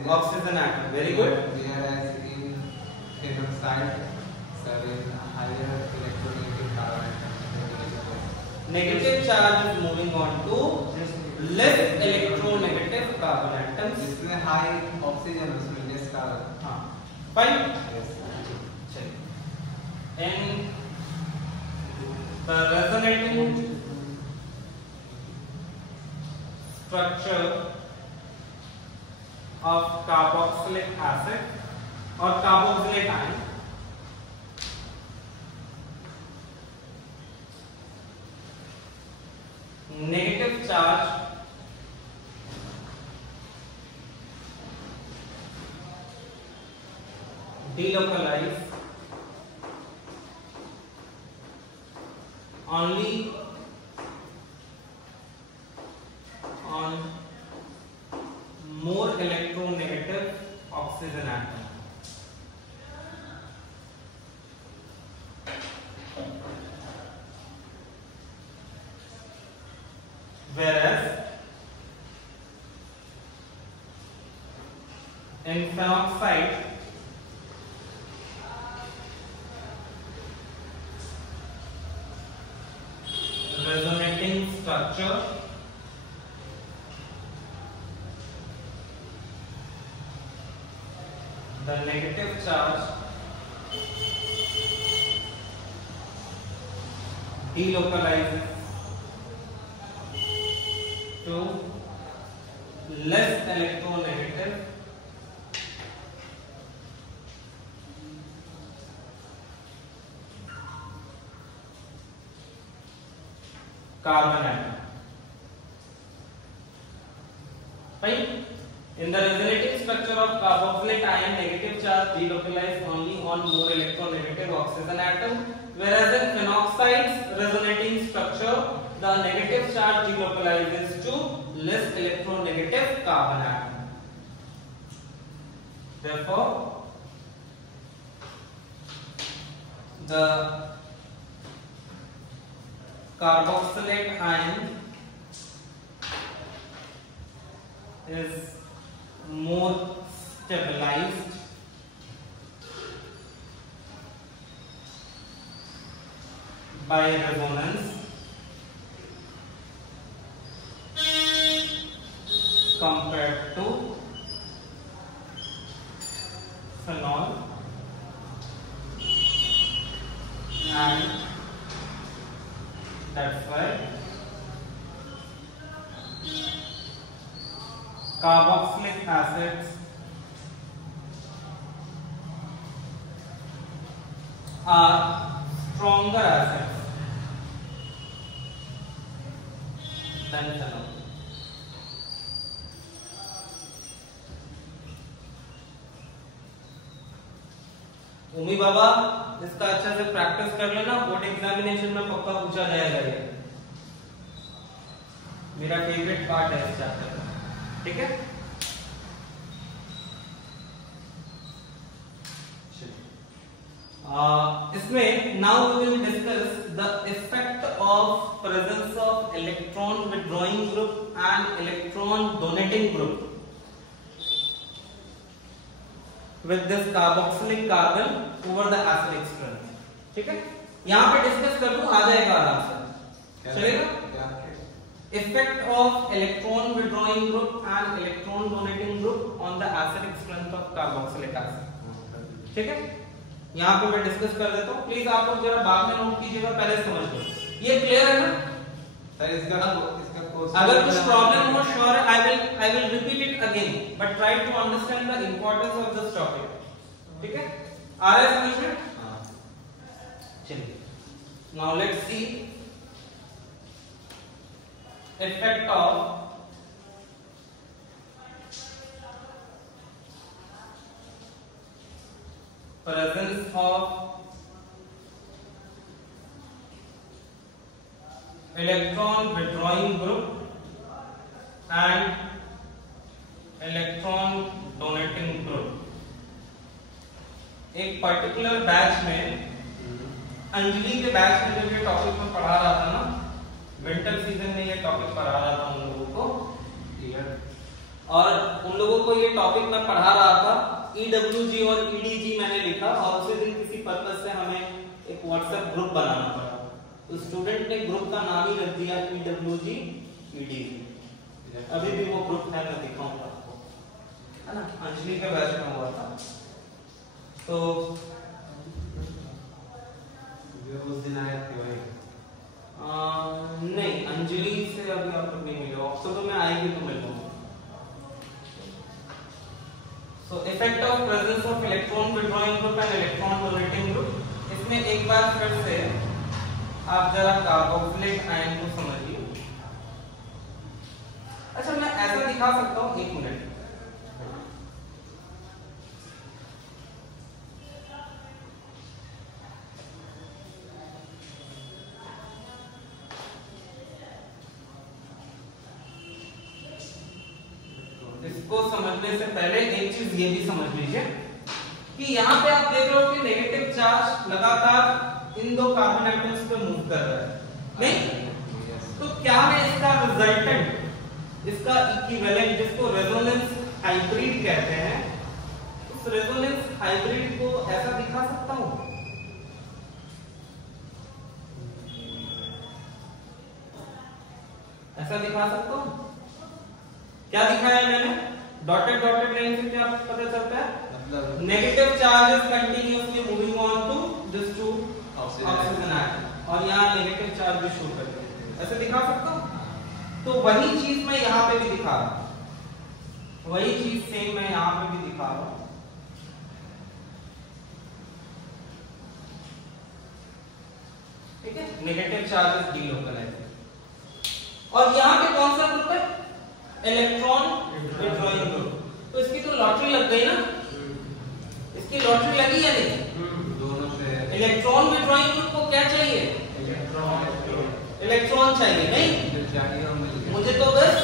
oxygen atom. Very good. Whereas in phenoxide, in higher electronegative carbon atom. Negative charge is moving on to less electronegative carbon atoms. इसमें high oxygen, उसमें less carbon. हाँ. Fine. Yes. चलिए. And the resonating structure of carboxylic acid or carboxylate ion negative charge delocalize only on more electronegative oxygen atom. Whereas in phenoxide resonating structure the negative charge delocalizes to less electronegative carbon atom. Fine. In the resonating structure of carboxylate ion, negative charge delocalizes only on more electronegative oxygen atom, whereas in phenoxide's resonating structure, the negative charge delocalizes to less electronegative carbon atom. Therefore, the carboxylate ion is more stabilized by resonance compared to phenol, and that's why carboxylic acids are stronger acids than phenol. उम्मी बाबा इसका अच्छा से प्रैक्टिस कर लेना, बोर्ड एग्जामिनेशन में पक्का पूछा जाएगा ये। मेरा फेवरेट पार्ट है इस चैप्टर का, ठीक है। इसमें now we will discuss the effect of presence of electron withdrawing group and electron donating group with this carboxylic carbon over the acidic strength, ठीक है। यहाँ पे डिस्कस कर लूं, आ जाएगा आराम से, चलेगा। Effect of electron withdrawing group and electron donating group on the acidic strength of carboxylic acid, ठीक है। यहाँ पे मैं डिस्कस कर देता हूँ, प्लीज आप लोग जरा बाद में नोट कीजिएगा, पहले समझ लो। ये क्लियर है ना सर? इसका अगर कुछ प्रॉब्लम हो, sure I will repeat it again, but try to understand the importance of this topic, ठीक है। आ रहा है समझ में? चलिए, now let's see effect of presence of electron withdrawing group and electron donating group। एक पर्टिकुलर बैच में, अंजलि के बैच में जब ये टॉपिक में पढ़ा रहा था ना, विंटर सीजन में ये टॉपिक पढ़ा रहा था उन लोगों को, और उन लोगों को ये टॉपिक में पढ़ा रहा था। EWG और EDG मैंने लिखा, और उसी दिन किसी पर्पस से हमें एक व्हाट्सएप ग्रुप बनाना पड़ा, तो स्टूडेंट ने ग्रुप का नाम ही रख दिया EWG EDG। अभी भी वो ग्रुप है, मैं दिखाऊंगा आपको, है ना। अंजलि के बैच में हुआ था, तो उस दिन आए थे भाई? नहीं, अंजलि से अभी आप लोग नहीं मिले, अक्टूबर में आएगी तो मिल लूंगा। So effect of presence of electron withdrawing group and electron donating group, इसमें एक बार फिर से आप जरा कार्बोक्सिलिक आयन को समझिए। अच्छा, मैं ऐसा दिखा सकता हूँ, एक मिनट, इसको समझने से पहले एक चीज ये भी समझ लीजिए कि यहाँ पे आप देख रहे हो कि नेगेटिव चार्ज लगातार इन दो कार्बन एटम्स पे मूव कर रहा है, नहीं? तो क्या है इसका रिजल्टेंट, इसका इक्विवेलेंट, जिसको रेजोनेंस हाइब्रिड कहते हैं, उस रेजोनेंस हाइब्रिड को ऐसा दिखा सकता हूं? ऐसा दिखा सकता हूं? क्या दिखाया मैंने? डॉटेड डॉटेड लाइन से क्या पता चलता है? Negative charge is continuously moving on to this to oxygen atom और यहाँ नेगेटिव चार्ज भी शो करते हैं। ऐसे दिखा सकता हूँ। तो वही चीज मैं यहाँ पे भी दिखा रहा हूँ, वही चीज सेम मैं यहाँ पे भी दिखा रहा हूँ। ठीक है, नेगेटिव चार्ज इज डीलोकलाइज्ड। और यहाँ पे कौन सा ग्रुप है? Electron withdrawing group. तो इसकी तो लॉटरी लग गई ना, इसकी लॉटरी लगी या नहीं? दोनों से इलेक्ट्रॉन विथड्रॉइंग ग्रुप को क्या चाहिए? इलेक्ट्रॉन चाहिए, नहीं मुझे तो बस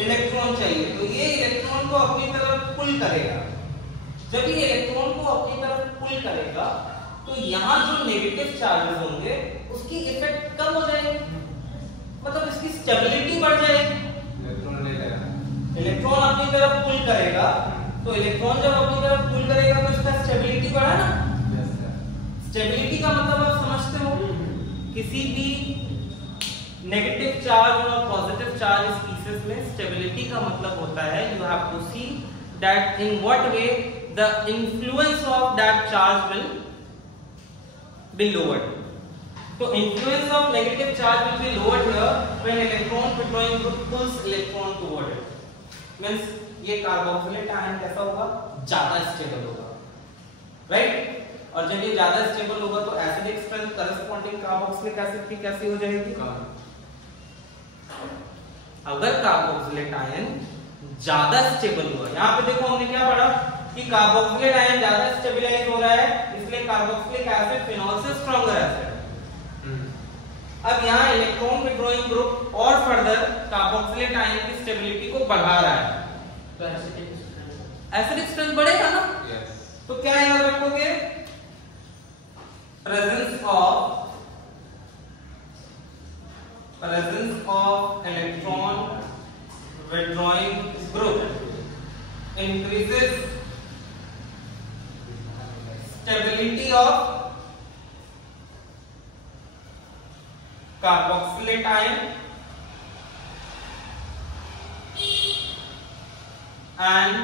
इलेक्ट्रॉन चाहिए। तो ये इलेक्ट्रॉन को अपनी तरफ पुल करेगा। जब ये इलेक्ट्रॉन को अपनी तरफ पुल करेगा तो यहाँ जो नेगेटिव चार्जेस होंगे उसकी इफेक्ट कम हो जाएगी, मतलब इसकी स्टेबिलिटी बढ़ जाएगी। इलेक्ट्रॉन अपनी तरफ पुल करेगा तो इलेक्ट्रॉन जब अपनी तरफ पुल करेगा तो इसका स्टेबिलिटी बढ़ा ना। स्टेबिलिटी का मतलब आप समझते हो, किसी भी नेगेटिव चार्ज और पॉजिटिव चार्ज स्पीसीज में स्टेबिलिटी का मतलब होता है you have to see that in what way the influence of that charge will be lowered. तो influence of negative charge will be lowered here when electron withdrawing group pulls electron toward it. Means ये कार्बोक्सिलेट आयन कैसा होगा? ज्यादा स्टेबल होगा, राइट? और जब ये ज्यादा स्टेबल होगा तो acidic strength corresponding carboxylic acid की कैसी हो जाएगी? अगर कार्बोक्सिलेट आयन ज्यादा स्टेबल हुआ, यहाँ पे देखो हमने क्या पढ़ा कि कार्बोक्सिलेट आयन ज्यादा स्टेबलाइज हो रहा है, इसलिए कार्बोक्सिलिक एसिड फिनॉल से स्ट्रॉन्गर एसिड। अब यहाँ इलेक्ट्रॉन विथड्रॉइंग ग्रुप और फर्दर कार्बोक्सिलेट आयन की स्टेबिलिटी को बढ़ा रहा है, तो एसिडिक स्ट्रेंथ बढ़ेगा ना। तो क्या याद रखोगे? Presence of electron withdrawing group increases stability of carboxylate ion and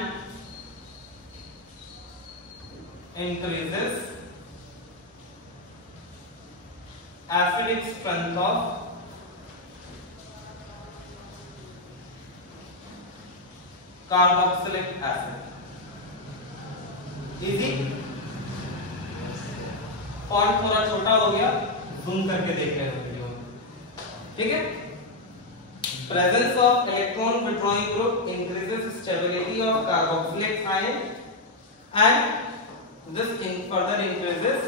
increases acidic strength of carboxylic acid. Easy? Font थोड़ा छोटा हो गया, जूम करके देख रहे हो वीडियो में, ठीक है? Presence of electron withdrawing group increases stability of carboxylate ion and this further increases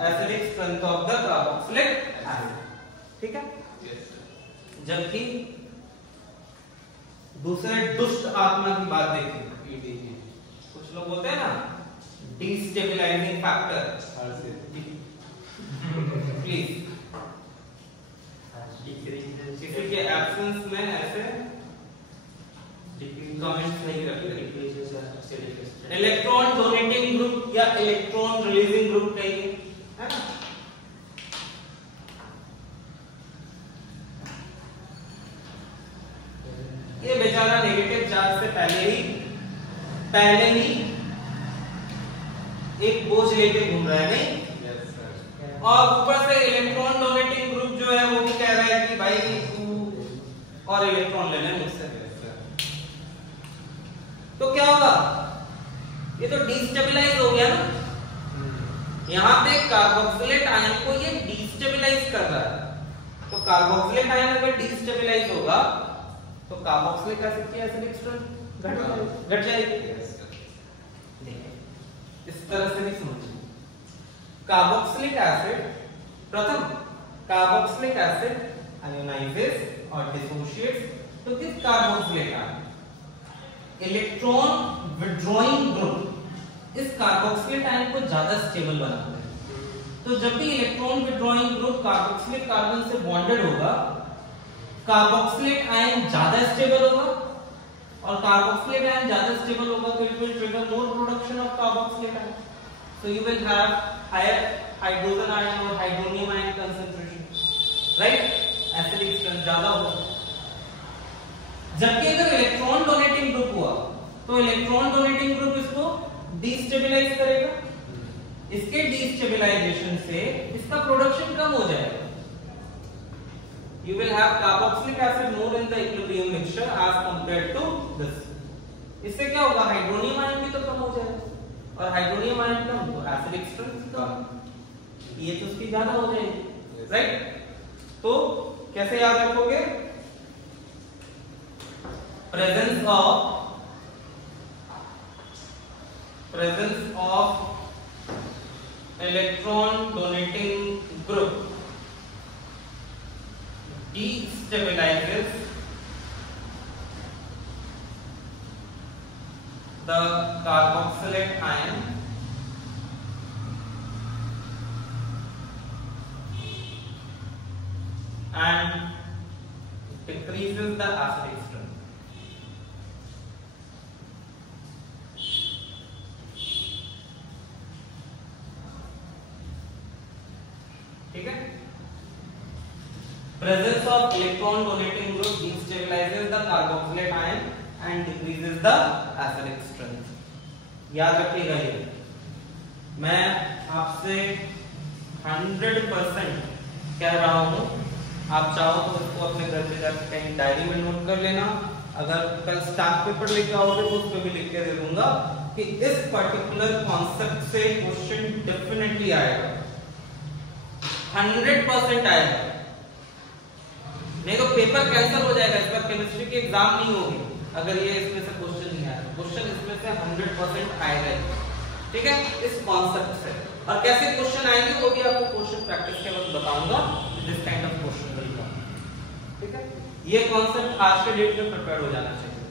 acidic strength of the carboxylate acid. ठीक है? जबकि दूसरे दुष्ट आत्मा की बात देखें, कुछ लोग बोलते हैं ना डिस्टेबलाइजिंग फैक्टर, प्लीज किसी के एब्सेंस में ऐसे कमेंट्स नहीं रखते। इलेक्ट्रॉन डोनेटिंग ग्रुप या इलेक्ट्रॉन रिलीजिंग ग्रुप कहिए, है ना? ये बेचारा नेगेटिव चार्ज से पहले ही एक बोझ लेके घूम रहा है, नहीं? और ऊपर से इलेक्ट्रॉन डोनेटिंग ग्रुप जो है वो भी कह रहा है कि भाई तू और इलेक्ट्रॉन ले ले मुझसे। तो क्या होगा? ये तो डिस्टेबलाइज हो गया ना। यहाँ पे कार्बोक्सिलेट आयन को ये डिस्टेबलाइज कर रहा है। तो कार्बोक्सिलेट आयन अगर डिस्टेबलाइज होगा तो कार्बोक्सिलिक एसिड की एसिडिक स्ट्रेंथ घट जाएगी। इस तरह से नहीं समझिए। कार्बोक्सिलिक एसिड, प्रथम कार्बोक्सिलिक एसिड आयोनाइजेस और डिसोशिएट्स तो किस carboxylate ion? Electron withdrawing group इस कार्बोक्सिलेट आयन को ज्यादा स्टेबल बनाता है। तो जब भी electron withdrawing group carboxylic carbon से बॉन्डेड होगा, कार्बोक्सिलेट आयन ज्यादा स्टेबल होगा और कार्बोक्सिलेट आयन ज्यादा स्टेबल होगा तो it will trigger more production of carboxylate ion, so you will have higher hydrogen ion or hydronium ion concentration, right? acidic strength ज्यादा होगा। जबकि अगर इलेक्ट्रॉन डोनेटिंग ग्रुप हुआ तो इलेक्ट्रॉन डोनेटिंग ग्रुप इसको डिस्टेबलाइज करेगा, इसके डिस्टेबलाइजेशन से इसका प्रोडक्शन कम हो जाएगा। You will have carboxylic acid more in the equilibrium mixture as compared to this. इससे क्या होगा, हाइड्रोनियम आयन भी तो कम हो जाएगा और हाइड्रोनियम आयन कम तो एसिडिक स्ट्रेंथ कम, ये तो उसकी ज्यादा हो जाएगी, राइट? तो कैसे याद रखोगे? Presence of electron donating group destabilizes the carboxylate ion and decreases the acidic strength. ठीक है? Presence of electron donating group destabilizes the carboxylate ion and decreases the acidic strength. याद रखिएगा ये, मैं आपसे 100% कह रहा हूँ, आप चाहो तो इसको अपने घर पे जाकर कहीं डायरी में नोट कर लेना, अगर कल स्टाफ पेपर लेके आओगे तो उस पे भी लिख के दे दूंगा कि इस पर्टिकुलर कॉन्सेप्ट से क्वेश्चन डेफिनेटली आएगा, 100% आएगा, नहीं तो पेपर कैंसिल हो जाएगा, इस बार केमिस्ट्री की एग्जाम नहीं होगी अगर ये इसमें से क्वेश्चन नहीं आया। क्वेश्चन इसमें से 100% आएगा, ठीक है, इस कॉन्सेप्ट से। और कैसे क्वेश्चन आएंगे वो भी आपको क्वेश्चन प्रैक्टिस के वक्त बताऊंगा, this kind of question will come, ठीक है। ये कॉन्सेप्ट आज के डेट में प्रिपेयर हो जाना चाहिए,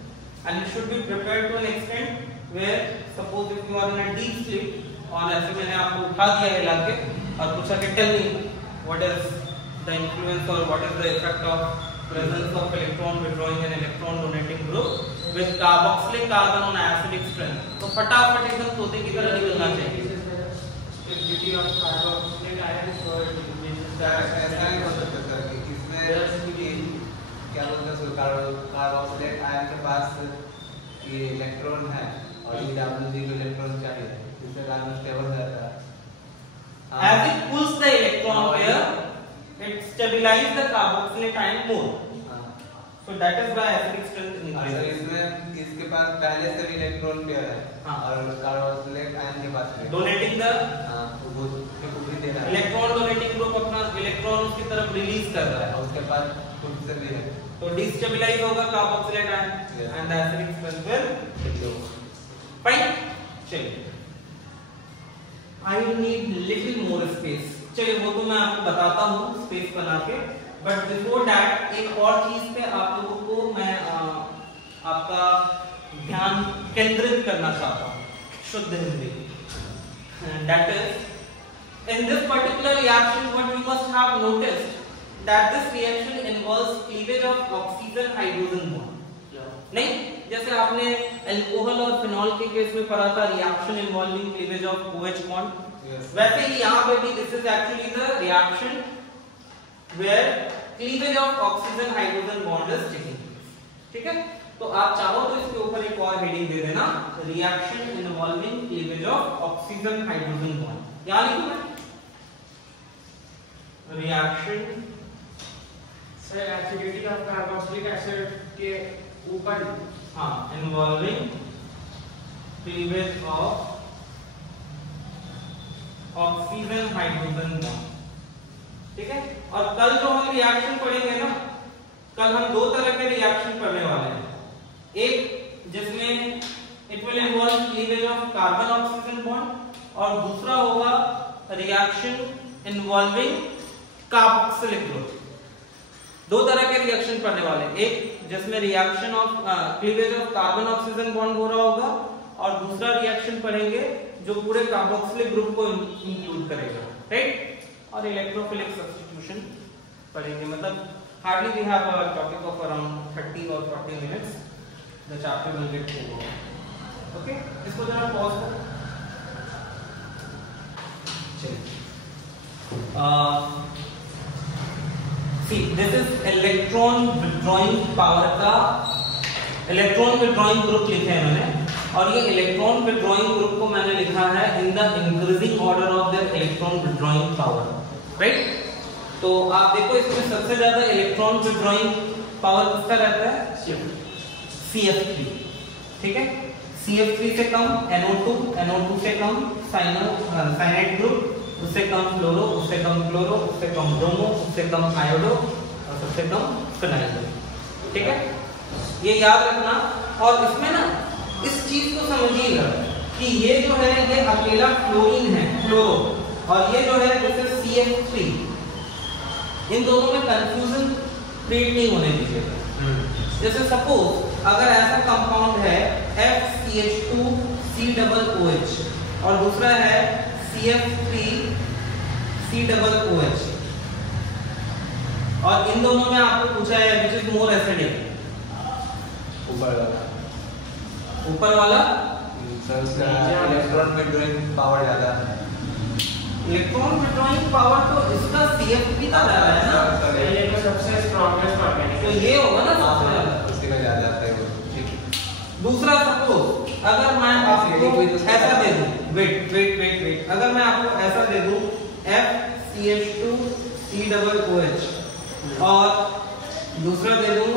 and it should be prepared to an extent where suppose if you are in a deep sleep और ऐसे मैंने आपको उठा दिया हिला के और पूछा कि tell me what is the influence or what is the effect of presence of electron withdrawing an electron donating group with carboxylic carbon on acidic strength, तो फटाफट एकदम तोते की तरह निकलना चाहिए। stability of carboxylic ion or ऐसा नहीं हो सकता सर कि इसमें क्या बोलते हैं कार्बोक्सिलिक आयन के पास ये इलेक्ट्रॉन है और ये WG को इलेक्ट्रॉन चाहिए, इससे आयन स्टेबल रहता है। As it pulls the electron pair, it stabilizes the carboxylate ion more. So that is why acidic strength increases. इसमें इसके पास पहले से भी इलेक्ट्रॉन पेयर है और कार्बोक्सिलिक आयन के पास डोनेटिंग द वो दे रहा है, इलेक्ट्रॉन डोनेटिंग ग्रुप अपना इलेक्ट्रॉन उसकी तरफ रिलीज कर रहा है और उसके पास खुद से भी है, तो डिस्टेबलाइज होगा carboxylate ion and the acidic strength will fine. चलिए, I need little more space, चलिए वो तो मैं आपको बताता हूँ स्पेस बना के, बट बिफोर दैट एक और चीज पे आप लोगों को मैं आपका ध्यान केंद्रित करना चाहता हूँ, शुद्ध Hindi, that is in this particular reaction what we must have noticed that this reaction involves cleavage of oxygen hydrogen bond. नहीं, जैसे आपने अल्कोहल और फिनॉल के केस में पढ़ा था reaction involving cleavage of OH bond, वैसे ही यहाँ पे भी this is actually the reaction where cleavage of oxygen hydrogen bond is taking place, ठीक है। तो आप चाहो तो इसके ऊपर एक और हेडिंग दे देना, reaction involving cleavage of oxygen hydrogen bond, यहाँ लिखूं मैं reaction sir acidity of carboxylic acid के ऊपर, हाँ, involving cleavage of oxygen hydrogen bond, ठीक है। और कल जो हम रिएक्शन पढ़ेंगे ना, कल हम दो तरह के रिएक्शन पढ़ने वाले हैं, एक जिसमें it will involve cleavage of carbon oxygen bond और दूसरा होगा रिएक्शन इन्वॉल्विंग कार्बोक्सिलिक ग्रुप। दो तरह के रिएक्शन पढ़ने वाले हैं, एक जिसमें reaction of cleavage of carbon oxygen bond हो रहा होगा और दूसरा रिएक्शन पढ़ेंगे जो पूरे कार्बोक्सिलिक ग्रुप को इंक्लूड करेगा, राइट। और इलेक्ट्रोफिलिक सब्स्टिट्यूशन पढ़ेंगे, मतलब hardly we have a topic of around 30 और 40 minutes, the chapter will get over, okay. इसको जरा पॉज करो, चलिए। See this is electron withdrawing power का, इलेक्ट्रॉन विथड्रॉइंग ग्रुप लिखे हैं मैंने, और ये इलेक्ट्रॉन विड्रॉइंग ग्रुप को मैंने लिखा है in the increasing order of their electron withdrawing power, right. तो आप देखो इसमें सबसे ज्यादा इलेक्ट्रॉन विड्रॉइंग पावर किसका रहता है? CF3, ठीक है। CF3 से कम NO2, NO2 से कम साइनाइड ग्रुप, उससे कम फ्लोरो, उससे कम क्लोरो, उससे कम ब्रोमो, उससे कम आयोडो और सबसे कम फिनाइल, ठीक है। ये याद रखना। और इसमें ना इस चीज को समझिएगा कि ये जो है ये अकेला फ्लोरीन है, फ्लोरो, और ये जो है जैसे CF3, इन दोनों में कंफ्यूजन क्रिएट नहीं होने दीजिएगा। जैसे सपोज अगर ऐसा कंपाउंड है FCH2COOH और दूसरा है CF3COOH, और इन दोनों में आपको पूछा है विच इज मोर एसिडिक? ऊपर वाला इलेक्ट्रॉन विड्रॉइंग पावर ज्यादा है। इलेक्ट्रॉन विड्रॉइंग पावर तो इसका CF3 का ज्यादा है ना, ये तो सबसे स्ट्रॉन्गेस्ट ऑर्गेनिक, तो ये होगा ना सबसे ज्यादा, उसके का ज्यादा आता है वो, ठीक है। दूसरा सपोज अगर मैं आपको ऐसा दे दूं, वेट, अगर मैं आपको ऐसा दे दूं FCH2COOH और दूसरा दे दूं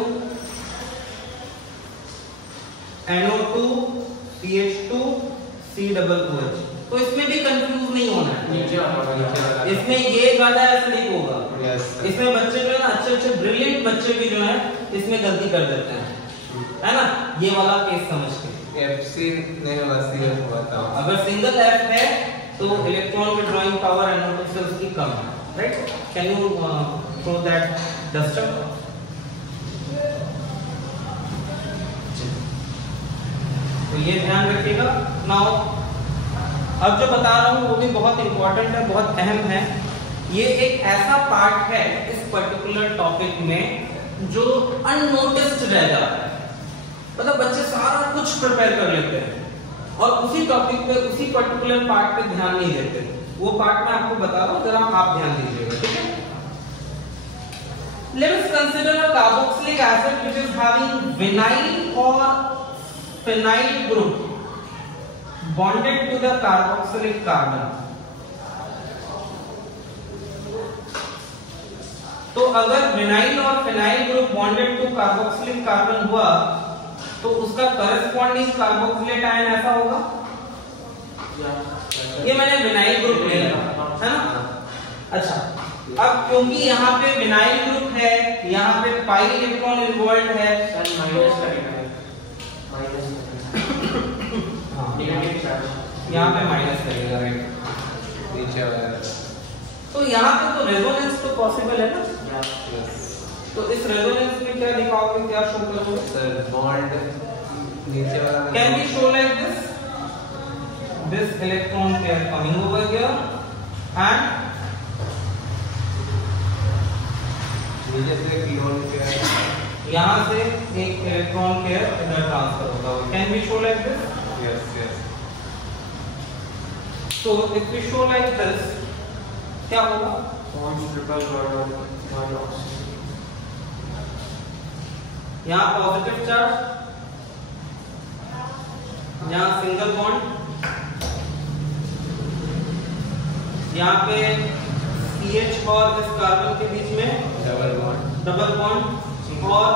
NO2CH2COOH, तो इसमें भी कंफ्यूज नहीं होना है। नीचे वाला इसमें ये ज्यादा एसिडिक होगा। Yes. इसमें बच्चे जो है ना अच्छे ब्रिलियंट बच्चे भी जो है इसमें गलती कर देते हैं, है ना। ये वाला केस समझ के FC नहीं होगा, CF होगा था। अगर सिंगल F है तो इलेक्ट्रॉन विड्रॉइंग पावर NO2 से उसकी कम है, right. Can you throw that duster? तो ये ध्यान रखिएगा। नाउ अब जो बता रहा हूँ वो भी बहुत इंपॉर्टेंट है, बहुत अहम है। ये एक ऐसा पार्ट है इस पर्टिकुलर टॉपिक में जो अननोटिस्ड रह जाता है। मतलब बच्चे सारा कुछ प्रिपेयर कर लेते हैं और उसी टॉपिक पे, उसी पर्टिकुलर पार्ट पे ध्यान नहीं देते। वो पार्ट मैं आपको बता रहा हूँ, जरा आप ध्यान दीजिएगा, ठीक है। Let us consider a carboxylic acid which is having vinyl or phenyl group bonded to the carboxylic carbon. तो अगर विनाइल और phenyl group bonded to carboxylic carbon हुआ तो उसका करस्पॉन्डिंग कार्बोक्सिलेट आयन ऐसा होगा। ये मैंने विनाइल ग्रुप लिया है ना। अच्छा, अब क्योंकि यहाँ पे विनाइल ग्रुप है, यहाँ पे पाई इलेक्ट्रॉन इन्वॉल्व है, यहाँ पे माइनस लगेगा, राइट, नीचे वाला। तो यहाँ पे तो रेजोनेंस तो पॉसिबल है ना। तो इस रेजोनेंस में क्या दिखाओगे, क्या शो करोगे? सर बॉन्ड नीचे वाला can be show like this electron pair coming over here and नीचे से एक लोन पेयर, यहाँ से एक इलेक्ट्रॉन पेयर इधर ट्रांसफर होगा। Can be show like this? Yes yes. So if we show like this, क्या होगा? यहाँ पॉजिटिव चार्ज, यहाँ सिंगल बॉन्ड, यहाँ पे CH और इस कार्बन के बीच में डबल बॉन्ड और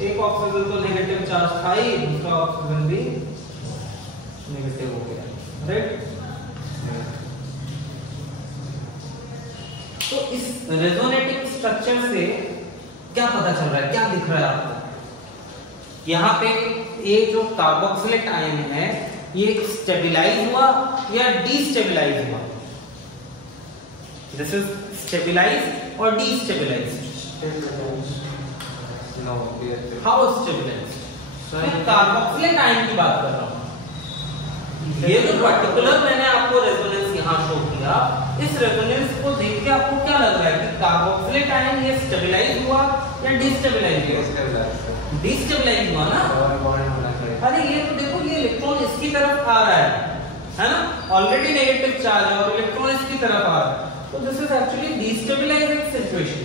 एक ऑक्सीजन तो नेगेटिव चार्ज था ही, दूसरा ऑक्सीजन भी नेगेटिव हो गया, राइट। तो इस रेजोनेटिव स्ट्रक्चर से क्या पता चल रहा है, क्या दिख रहा है आपको? यहाँ पे ये जो कार्बोक्सिलेट आयन है ये स्टेबलाइज हुआ या डीस्टेबलाइज हुआ? दिस इज स्टेबलाइज और डीस्टेबलाइज। No how stabilise? मैं कार्बोक्सिलेट आयन की बात कर रहा हूँ। ये जो पर्टिकुलर मैंने आपको रेजोनेंस यहाँ शो किया, इस रेजोनेंस को देख के आपको क्या लग रहा है कि कार्बोक्सिलेट आयन ये स्टेबलाइज हुआ या डिस्टेबलाइज हुआ? डिस्टेबलाइज हुआ ना। अरे ये तो देखो, ये इलेक्ट्रॉन इसकी तरफ आ रहा है ना, ऑलरेडी नेगेटिव चार्ज है और इलेक्ट्रॉन इसकी तरफ आ रहा है, तो this is actually destabilising situation.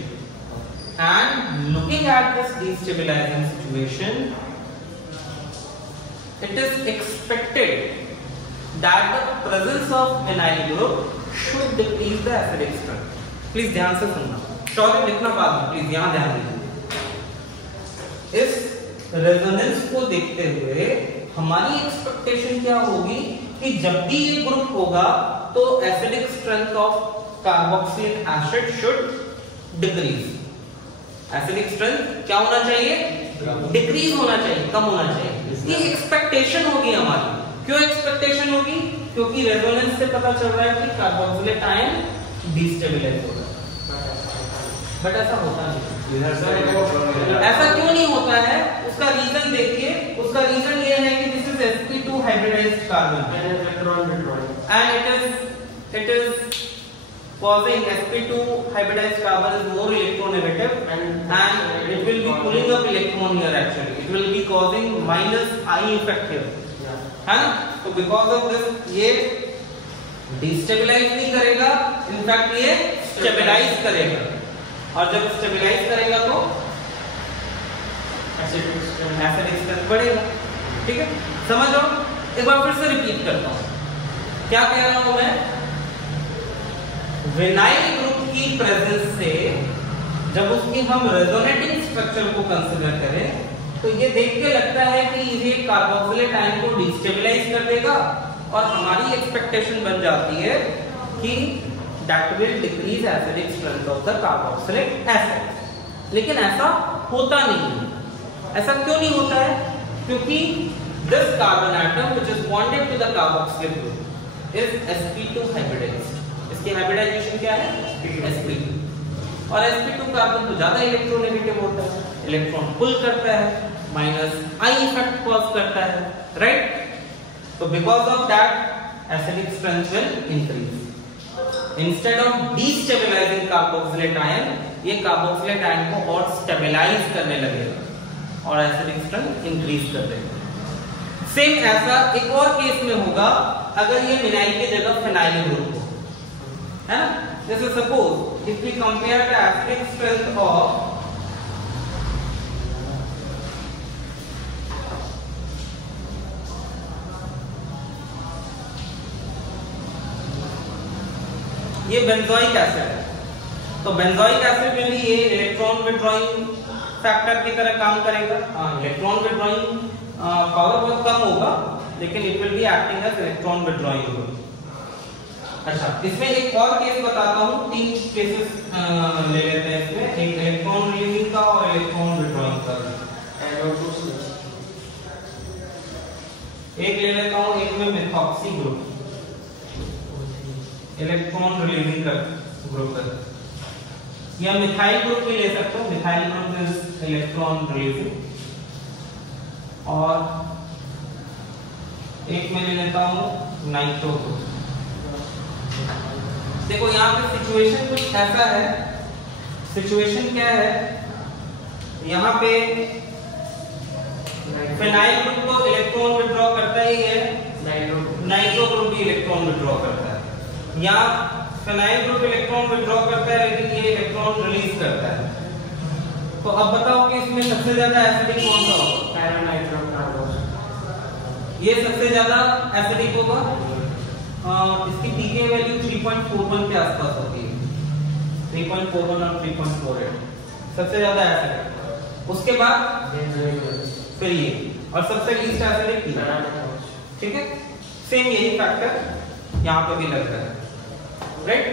And looking at this destabilising situation, it is expected that the presence of vinyl group should decrease the acidic strength. Please ध्यान से सुनना, सॉरी लिखना बाद में, प्लीज यहाँ ध्यान दीजिए। इस रेजोनेंस को देखते हुए हमारी एक्सपेक्टेशन क्या होगी कि जब भी ये ग्रुप होगा तो acidic strength of carboxylic acid should decrease. Acidic strength क्या होना चाहिए? डिक्रीज होना चाहिए, कम होना चाहिए। ये एक्सपेक्टेशन होगी हमारी। क्यों एक्सपेक्टेशन होगी? क्योंकि रेजोनेंस से पता चल रहा है कि कार्बोक्सिलेट आयन डिस्टेबलाइज हो रहा है, बट ऐसा होता नहीं। ऐसा क्यों नहीं होता है? उसका रीजन देखिए। उसका रीजन ये है कि this is sp2 hybridised carbon and it is causing sp2 hybridized carbon is more electronegative and it will be pulling up electron here actually. It will be causing minus I effect here. है ना? तो because of this ये destabilize नहीं करेगा, in fact ये stabilize करेगा, और जब stabilize करेगा तो acidic strength बढ़ेगा। ठीक है, समझो। एक बार फिर से रिपीट करता हूँ, क्या कह रहा हूँ मैं? विनाइल ग्रुप की प्रेजेंस से जब उसकी हम रेजोनेटिंग स्ट्रक्चर को कंसीडर करें तो ये देख के लगता है कि ये कार्बोक्सिलेट आयन को डिस्टेबलाइज कर देगा, और हमारी एक्सपेक्टेशन बन जाती है कि that will decrease acidic strength of the carboxylic acid. लेकिन ऐसा होता नहीं है। ऐसा क्यों नहीं होता है? क्योंकि this carbon atom which is bonded to the carboxylic group is sp2 hybridised. इसकी हाइब्रिडाइजेशन क्या है? sp2। और sp2 कार्बन तो ज्यादा इलेक्ट्रोनेगेटिव होता है, इलेक्ट्रॉन पुल करता है, माइनस I इफेक्ट कॉज करता है, राइट? तो because of that acidic strength will increase. Instead of destabilising carboxylate ion, ये कार्बोक्सिलेट आयन को और स्टेबलाइज करने लगेगा और एसिडिक स्ट्रेंथ इंक्रीज कर देगा। सेम ऐसा एक और केस में होगा अगर ये विनाइल की जगह फिनाइल ग्रुप हो, है ना? जैसे suppose if we compare the acidic strength of ये बेंजोइक एसिड है, तो बेंजोइक एसिड में भी ये इलेक्ट्रॉन विड्रॉइंग फैक्टर की तरह काम करेगा। इलेक्ट्रॉन विड्रॉइंग पावर बहुत कम होगा, लेकिन it will be acting as electron withdrawing group. अच्छा, इसमें एक और केस बताता हूँ, 3 केसेस ले लेते हैं इसमें, एक इलेक्ट्रॉन रिलीजिंग का और इलेक्ट्रॉन विड्रॉइंग का। एक ले लेता हूँ, एक में मेथॉक्सी ग्रुप, इलेक्ट्रॉन रिलीजिंग का ग्रुप है, या मिथाइल ग्रुप भी ले सकते हो। Methyl group is electron releasing. और एक में ले लेता हूँ नाइट्रो ग्रुप। देखो यहाँ पे सिचुएशन कुछ ऐसा है। सिचुएशन क्या है? यहाँ पे फिनाइल ग्रुप तो इलेक्ट्रॉन विड्रॉ करता ही है, नाइट्रो ग्रुप भी इलेक्ट्रॉन विड्रॉ करता है। यहाँ फिनाइल ग्रुप इलेक्ट्रॉन विड्रॉ करता है, लेकिन ये इलेक्ट्रॉन रिलीज करता है। तो अब बताओ कि इसमें सबसे ज्यादा एसिडिक कौन सा होगा? ये सबसे ज्यादा एसिडिक होगा। इसकी pK वैल्यू 3.41 के आसपास होगी, 3.41 और 3.48 सबसे ज्यादा एसिडिक। उसके बाद फिर ये, और सबसे लीस्ट एसिडिक। ठीक है, सेम यही फैक्टर यहाँ पे भी लगता है, राइट?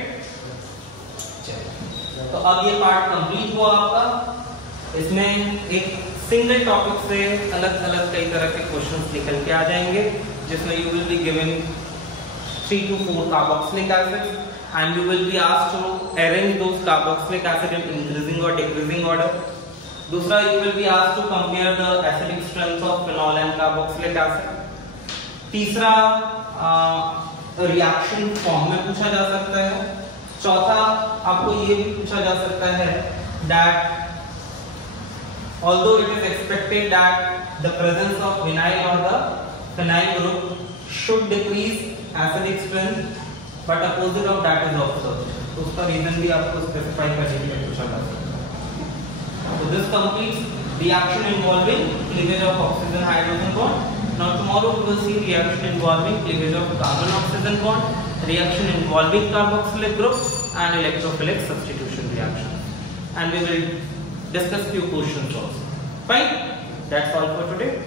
तो अब ये पार्ट कंप्लीट हुआ आपका। इसमें एक सिंगल टॉपिक से अलग अलग कई तरह के क्वेश्चंस निकल के आ जाएंगे, जिसमें you will be given 3 to 4 carboxylic acid and you will be asked to arrange those carboxylic acid in increasing or decreasing order. दूसरा, you will be asked to compare the acidic strength of phenol and carboxylic acid. तीसरा, रिएक्शन फॉर्म में पूछा जा सकता है। चौथा, आपको ये भी पूछा जा सकता है that although it is expected that the presence of vinyl or the phenyl group should decrease acidic strength, but opposite of that is observed, तो उसका रीजन भी आपको स्पेसिफाई करने के लिए पूछा जा सकता है। So this completes reaction involving cleavage of oxygen hydrogen bond Now tomorrow we will see reaction involving cleavage of carbon oxygen bond, reaction involving carboxylic group, and electrophilic substitution reaction. And we will discuss few questions also. Fine. That's all for today.